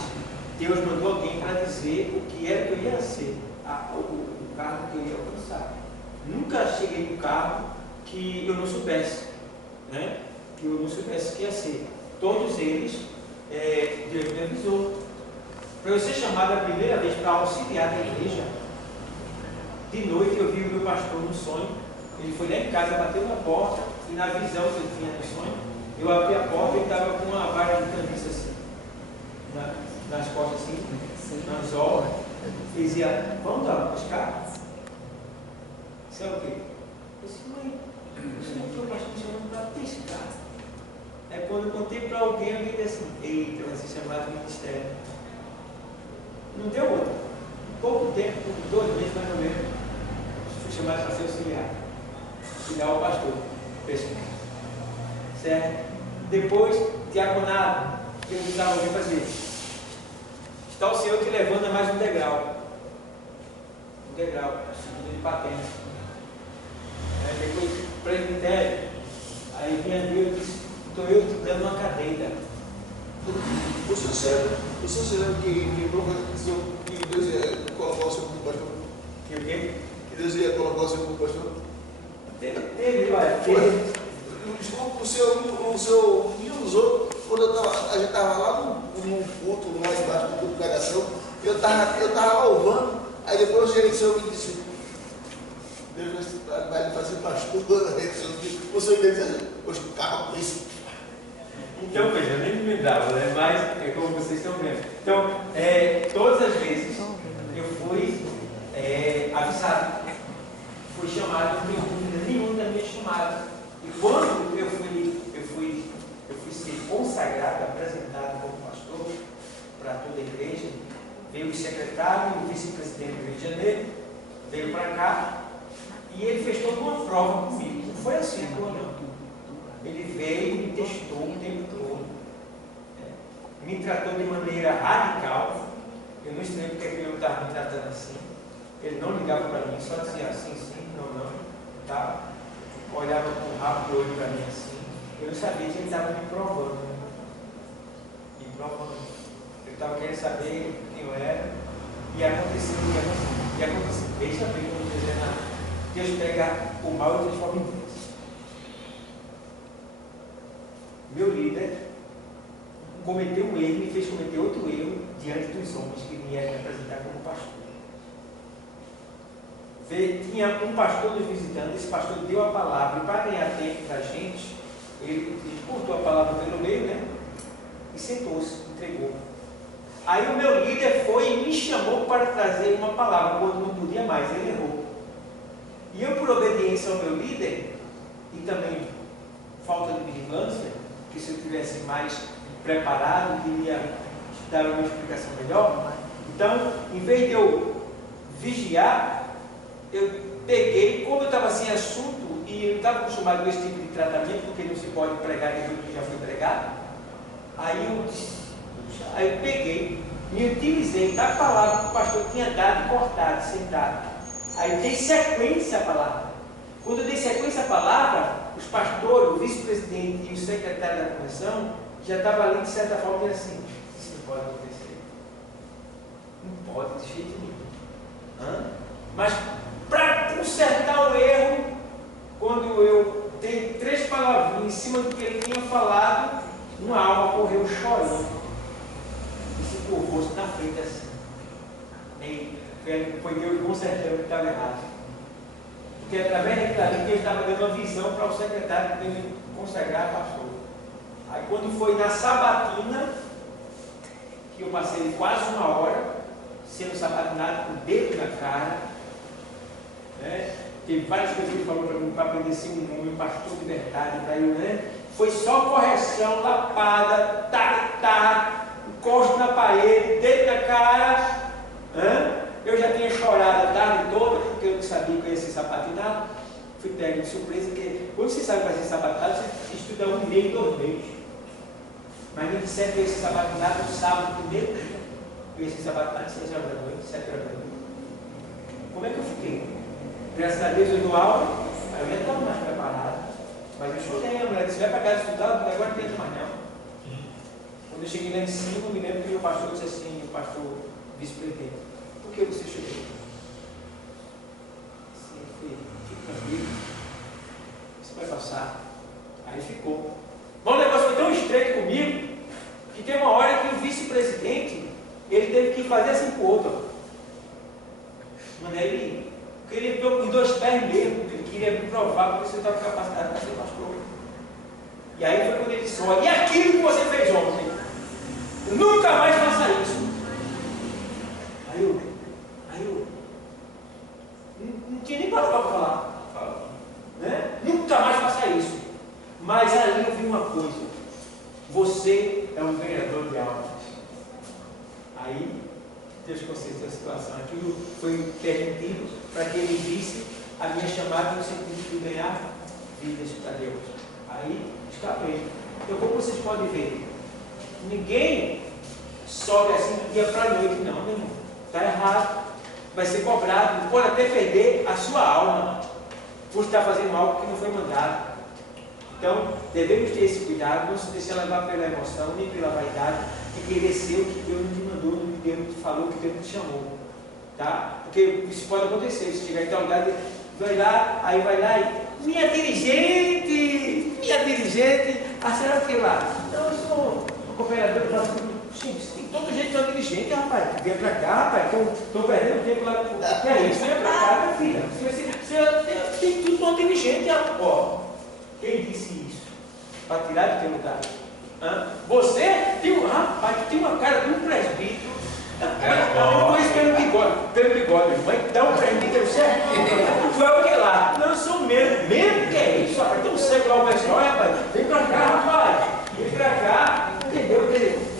Deus mandou alguém para dizer o que era que eu ia ser, o cargo que eu ia alcançar. Nunca cheguei no cargo que eu não soubesse, né? Que eu não soubesse o que ia ser. Todos eles, Deus me avisou. Para eu ser chamado a primeira vez para auxiliar na igreja, de noite eu vi o meu pastor no sonho. Ele foi lá em casa, bateu na porta, e na visão que eu tinha no sonho, eu abri a porta e ele estava com uma vara de camisa assim, nas costas assim, nas horas. Ele dizia: vamos dar uma pescar? Isso é o quê? Eu disse: mãe, você não foi pastor me chamando para pescar. É quando eu contei para alguém, alguém disse assim: eita, vai ser chamado de ministério. Não deu outra. Pouco tempo, 2 meses mais ou menos, fui chamado para ser auxiliar o pastor, pessoal. Certo? Depois, diaconado, que eu precisava alguém fazer. Está o Senhor te levando a mais um degrau. Um degrau, subindo de patente. Depois, presbitério. Aí vinha Deus e disse: estou eu te dando uma cadeira. Você se lembra que Deus ia colocar o seu como pastor? Que o quê? Que Deus ia colocar o seu como pastor? Teve. O senhor me usou quando a gente estava lá num culto, lá embaixo do culto de pregação. Eu estava louvando, aí depois o senhor me disse: Deus vai lhe fazer pastor. O senhor me disse: poxa, calma com isso. Então, veja, eu nem me lembrava, né? Mas é como vocês estão vendo. Então, todas as vezes eu fui avisado, fui chamado, não tenho dúvida nenhuma da minha chamada. E quando eu fui ser consagrado, apresentado como pastor para toda a igreja, veio o secretário, o vice-presidente do Rio de Janeiro, veio para cá e ele fez toda uma prova comigo. Não foi assim, não. Ele veio e me testou o tempo todo, me tratou de maneira radical. Eu não sei porque ele não estava me tratando assim, Ele não ligava para mim, só dizia assim, sim, não, tá? Olhava com o rabo do olho para mim assim. Eu não sabia que ele estava me provando. Me provando. Ele estava querendo saber quem eu era. E aconteceu. Deixa eu ver como eu dizer nada. Deus pega o mal e transforma em Deus. Meu líder cometeu um erro, me fez cometer outro erro diante dos homens que vieram me apresentar como pastor. Tinha um pastor nos visitando, esse pastor deu a palavra, e para ganhar tempo para a gente, ele cortou a palavra pelo meio, né? E sentou-se, entregou. Aí o meu líder foi e me chamou para trazer uma palavra, quando não podia mais, ele errou. E eu, por obediência ao meu líder, e também falta de vigilância, que se eu tivesse mais preparado, queria dar uma explicação melhor. Então, em vez de eu vigiar, eu peguei, como eu estava sem assunto, e eu não estava acostumado com esse tipo de tratamento, porque não se pode pregar aquilo que já foi pregado, aí eu peguei, me utilizei da palavra que o pastor tinha dado, cortado, sentado. Aí dei sequência à palavra. Quando eu dei sequência à palavra, os pastores, o vice-presidente e o secretário da convenção já estavam ali, de certa forma, e assim, isso não pode acontecer. Não pode, de jeito nenhum. Mas, para consertar o erro, quando eu dei 3 palavrinhas em cima do que ele tinha falado, uma alma correu chorando e se curvou-se na frente assim. Foi Deus consertando o que estava errado. Porque através daquilo ali, Deus estava dando uma visão para o secretário que ele consagrar pastor. Aí quando foi na sabatina, que eu passei quase 1 hora, sendo sabatinado com o dedo na cara, né? Teve várias coisas que ele falou para mim, para aprender seu nome, pastor de verdade, para eu, né? Foi só correção, lapada, encosto na parede, dedo na cara. Eu já tinha chorado a tarde toda, porque eu não sabia que eu ia ser sabatinado. Fui pego de surpresa, porque quando você sabe fazer sabatinado, você estuda 1 mês, 2 meses. Mas me disseram que eu ia ser sabatinado no sábado, primeiro dia. Eu ia ser sabatinado 6 horas da noite, 7 horas da noite. Como é que eu fiquei? Graças a Deus eu dou aula, aí eu já estava mais preparado. Mas eu chorei, a mulher disse, vai para casa estudar, agora não tem mais não. Quando eu cheguei lá em cima, eu me lembro que o pastor disse assim, o pastor vice-presidente, por que você chorou? Assim, fique tranquilo, isso vai passar. Aí ficou. Mas o negócio foi tão estreito comigo, que tem uma hora que o vice-presidente, ele teve que fazer assim com o outro. Mandei ele, queria com os 2 pés mesmo, ele queria me provar porque você estava capacitado para ser pastor. E aí foi quando ele disse, olha, e aquilo que você fez ontem? Eu nunca mais faça isso. Aí eu não tinha nem palavra para falar. Né? Nunca mais faça isso. Mas ali eu vi uma coisa. Você é um ganhador de almas. Aí Deus consertou a situação. Aquilo foi permitido para que ele visse a minha chamada no sentido de ganhar vidas para Deus. Aí escapei. Então, como vocês podem ver, ninguém sobe assim do dia para a noite, não, meu irmão. Está errado. Vai ser cobrado. Pode até perder a sua alma por estar fazendo algo que não foi mandado. Então, devemos ter esse cuidado, não se deixar levar pela emoção, nem pela vaidade, de querer ser o que Deus nos mandou, o que Deus nos falou, o que Deus nos chamou. Tá? Porque isso pode acontecer, se chegar em tal lugar, vai lá e minha dirigente, a senhora o que lá? Não, eu sou um cooperador, eu faço tudo. Sim, todo jeito é dirigente, rapaz. Vem pra cá, rapaz, estou perdendo tempo lá. Que é isso? Vem pra cá, minha filha. Você tem tudo para dirigente, ó. Quem disse isso? Para tirar de teu lugar. Você tem uma cara de um presbítero. Eu conheço pelo bigode, mãe, dá um presbítero certo. Tu é o que lá? Não, eu sou mesmo que é isso, rapaz. Tem um cego lá, o pessoal, rapaz. Vem pra cá, rapaz. Vem pra cá. Entendeu?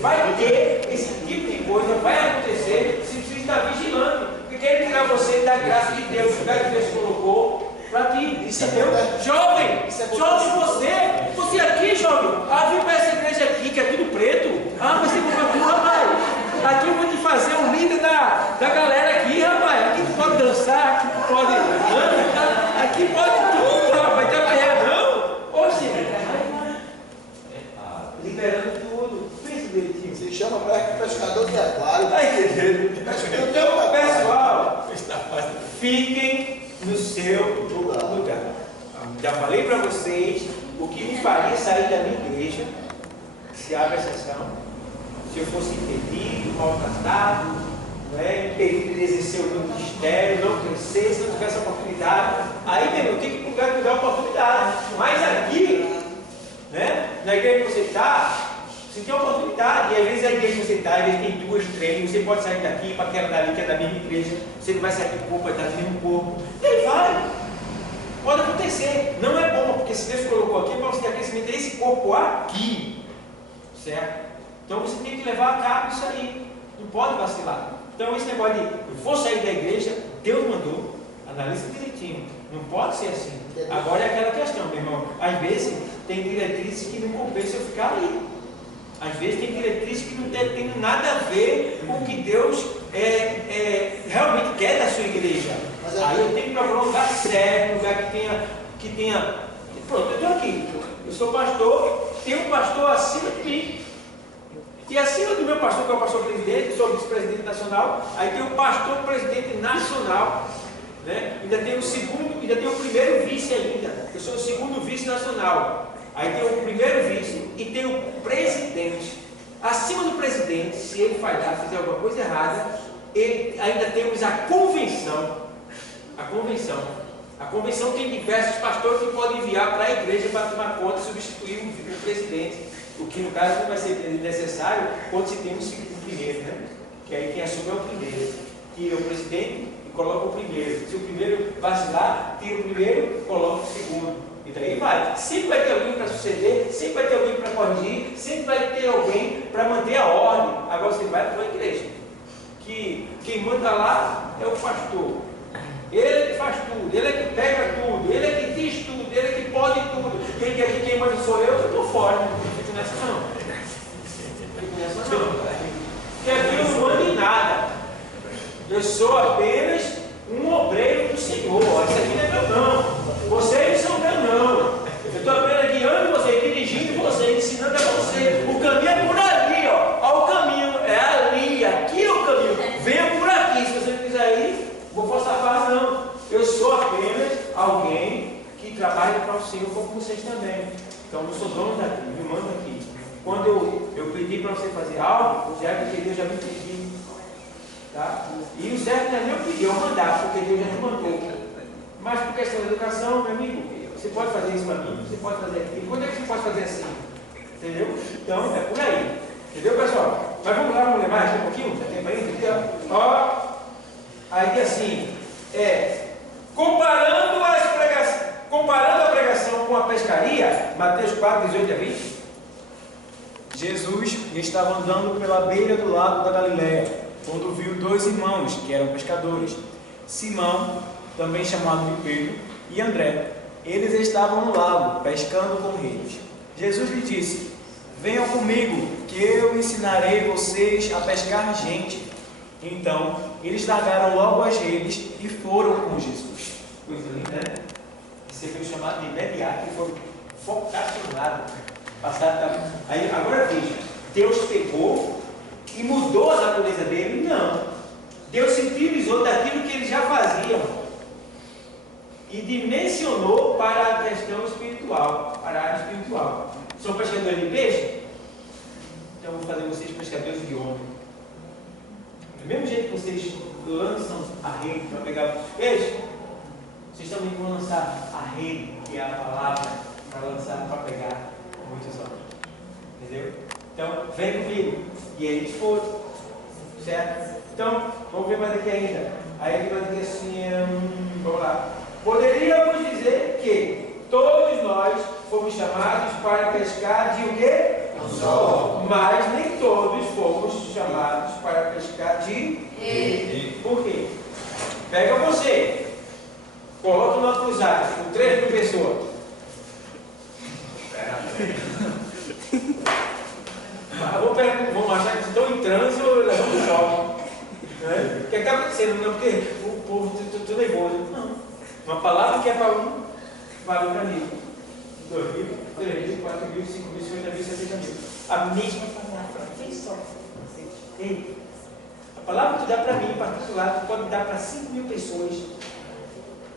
Vai ter esse tipo de coisa, vai acontecer se você está vigilando. Porque querem tirar você da graça de Deus, do lugar que Deus colocou para ti. Entendeu? Jovem, você aqui, jovem, vem para essa igreja aqui que é tudo preto. Vai ser como rapaz. Aqui eu vou te fazer um líder da galera aqui, rapaz. Aqui tu pode dançar. vocês o que me faria sair da minha igreja, se abre exceção, se eu fosse impedido, maltratado, impedido de exercer o meu ministério, não crescer, se não tivesse oportunidade. Aí, meu irmão, tem que ir para o lugar que dá oportunidade. Mas aqui, na igreja que você está, você tem oportunidade. E às vezes a igreja que você está, às vezes tem 2, 3, você pode sair daqui para aquela dali, que é da mesma igreja, você não vai sair do corpo, vai estar do mesmo corpo. E aí vai. Pode acontecer. Não é bom, porque se Deus colocou aqui, é para você ter crescimento desse corpo aqui. Certo? Então você tem que levar a cabo isso aí. Não pode vacilar. Então esse negócio de eu vou sair da igreja, Deus mandou, analisa direitinho. Não pode ser assim. Agora é aquela questão, meu irmão. Às vezes tem diretrizes que não compensa eu ficar ali. Às vezes tem diretrizes que não tem nada a ver com o que Deus realmente quer da sua igreja. Aí eu tenho que procurar um lugar certo, um lugar que tenha. Pronto, eu estou aqui. Eu sou pastor, tem um pastor acima de mim. E acima do meu pastor, que é o pastor presidente, sou vice-presidente nacional, aí tem o pastor presidente nacional, ainda tem o segundo, ainda tem o primeiro vice ainda. Eu sou o segundo vice nacional. Aí tem o primeiro vice e tem o presidente. Acima do presidente, se ele falhar, fizer alguma coisa errada, ainda temos a convenção. A convenção tem diversos pastores que podem enviar para a igreja para tomar conta e substituir o presidente. O que no caso não vai ser necessário quando se tem um primeiro, que aí quem assume é o primeiro. Tira o presidente e coloca o primeiro. Se o primeiro vacilar, tira o primeiro, coloca o segundo. E daí vai. Sempre vai ter alguém para suceder, sempre vai ter alguém para corrigir, sempre vai ter alguém para manter a ordem. Agora você vai para a igreja. Que quem manda lá é o pastor. Ele é que faz tudo, ele é que pega tudo, ele é que diz tudo, ele é que pode tudo. Quem manda sou eu estou fora. Não fico nessa não. Porque aqui eu não mando em nada. Eu sou apenas um obreiro do Senhor. Isso aqui não é meu não. Vocês não são meu não. Eu estou apenas guiando vocês, dirigindo vocês, ensinando a vocês. O caminho é por ali, ó. Ó, o caminho é ali, aqui é o caminho. Venha por aqui. Se você não quiser ir, vou forçar a barra não. Eu sou apenas alguém que trabalha para o Senhor como vocês também. Então não sou dono daqui, me mando aqui. Quando eu pedi para você fazer algo, o Zé que Deus já me pediu. Tá? E o Zé não é nem eu pedi, eu mandar, porque Deus já me mandou. Mas por questão da educação, meu amigo, você pode fazer isso para mim, você pode fazer aquilo. Quando é que você pode fazer assim? Entendeu? Então é por aí. Entendeu, pessoal? Mas vamos lá, vamos ler mais um pouquinho? Já tem para aí? Entendeu? Ó, aí assim, comparando a pregação com a pescaria, Mateus 4, 18 a 20. Jesus estava andando pela beira do lago da Galileia, quando viu 2 irmãos, que eram pescadores, Simão, também chamado de Pedro, e André. Eles estavam no lago, pescando com redes. Jesus lhe disse: venham comigo, que eu ensinarei vocês a pescar gente. Então, eles largaram logo as redes e foram com Jesus. Coisa linda, né? Recebeu o chamado de imediato e foram vocacionados. Aí, agora veja, Deus pegou e mudou a natureza dele? Não. Deus se utilizou daquilo que eles já faziam e dimensionou para a questão espiritual, para a área espiritual. São pescadores de peixe? Então, eu vou fazer vocês pescadores de homem. Do mesmo jeito que vocês lançam a rede para pegar os peixes, vocês também vão lançar a rede, que é a palavra, para lançar, para pegar muitos homens. Entendeu? Então, vem comigo. E eles foram. Certo? Então, vamos ver mais aqui ainda. Aí ele vai dizer assim, vamos lá. Poderíamos dizer que todos nós fomos chamados para pescar de o quê? Mas nem todos fomos chamados para pescar de rede. Por quê? Pega você, coloca numa cruzada com 3 mil pessoas. Vamos achar que estão em trânsito ou levando um choque. O que está acontecendo? Não, porque o povo está nervoso. Não. Uma palavra que é para um, vale para mim. 2 mil, 3 mil, 4 mil, 5 mil, 50 mil, 60 mil. A mesma palavra. Quem só? Ei, a palavra que tu dá para mim em particular, tu pode dar para 5 mil pessoas,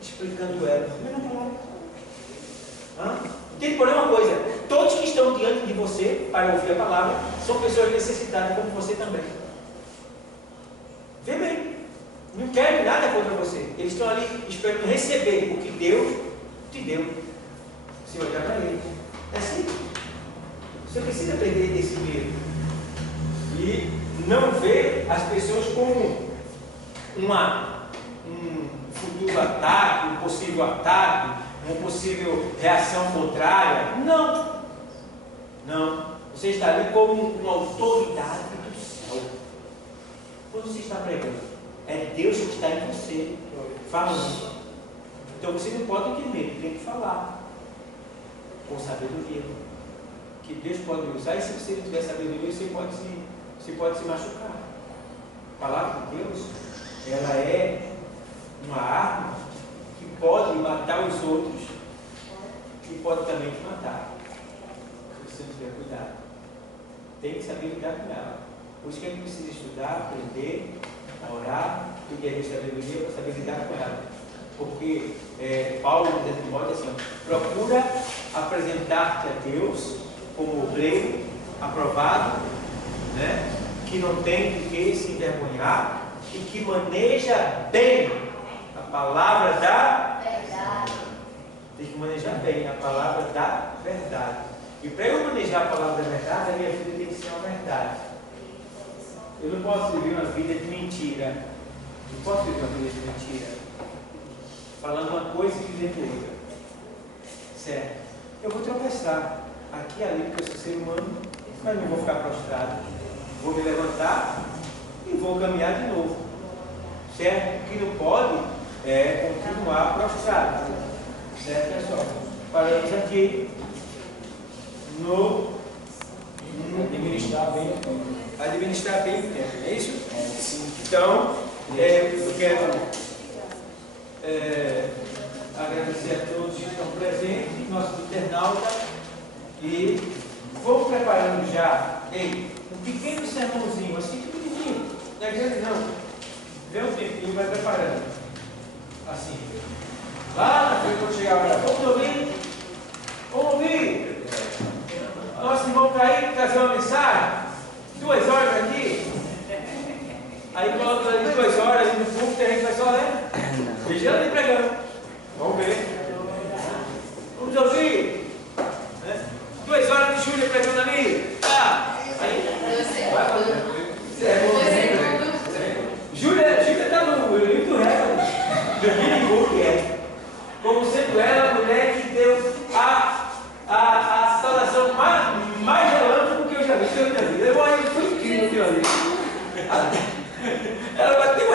explicando ela. A mesma palavra. Entende? Porém, uma coisa: todos que estão diante de você para ouvir a palavra são pessoas necessitadas como você também. Vê bem, não querem nada contra você. Eles estão ali esperando receber o que Deus te deu. Se olhar para eles. É assim. Você precisa perder esse medo e não ver as pessoas como um futuro ataque, um possível ataque, uma possível reação contrária. Não. Não. Você está ali como uma autoridade do céu. Quando você está pregando, é Deus que está em você falando. Então você não pode ter medo, tem que falar com sabedoria. Que Deus pode usar, e se você não tiver sabedoria, você pode se machucar. A palavra de Deus, ela é uma arma que pode matar os outros, que pode também te matar, se você não tiver cuidado. Tem que saber lidar com ela. Por isso que a gente precisa estudar, aprender, orar, pedir a Deus sabedoria para saber lidar com ela. Porque Paulo diz a Timóteo assim: procura apresentar-te a Deus como obreiro, aprovado, né? Que não tem de que se envergonhar e que maneja bem a palavra da verdade. Tem que manejar bem a palavra da verdade. E para eu manejar a palavra da verdade, a minha vida tem que ser uma verdade. Eu não posso viver uma vida de mentira. Não posso viver uma vida de mentira, falando uma coisa e dizendo outra. Certo? Eu vou tropeçar aqui e ali, porque eu sou ser humano, mas não vou ficar prostrado. Vou me levantar e vou caminhar de novo. Certo? O que não pode é continuar prostrado. Certo, pessoal? Paramos aqui no administrar bem o tempo. Administrar bem o tempo, é isso? Sim. Então, eu quero agradecer a todos que estão presentes, nosso internauta, e vou preparando já um pequeno sermãozinho, assim, pequenininho, não é grande não, vê um tempinho, vai preparando, assim, lá na frente, quando chegar agora, vamos ouvir, nosso irmão Caí trazer uma mensagem, 2 horas aqui, aí coloca ali 2 horas ali no fundo, que a gente vai só ler, veja ali pregando, vamos ver, vamos ouvir, né? 2 horas de Júlia pregando ali, Júlia está no livro do recorde, que é, como sendo ela a mulher que deu a saudação mais relâmpago que eu já vi na minha vida. Foi incrível aquilo ali. Ela bateu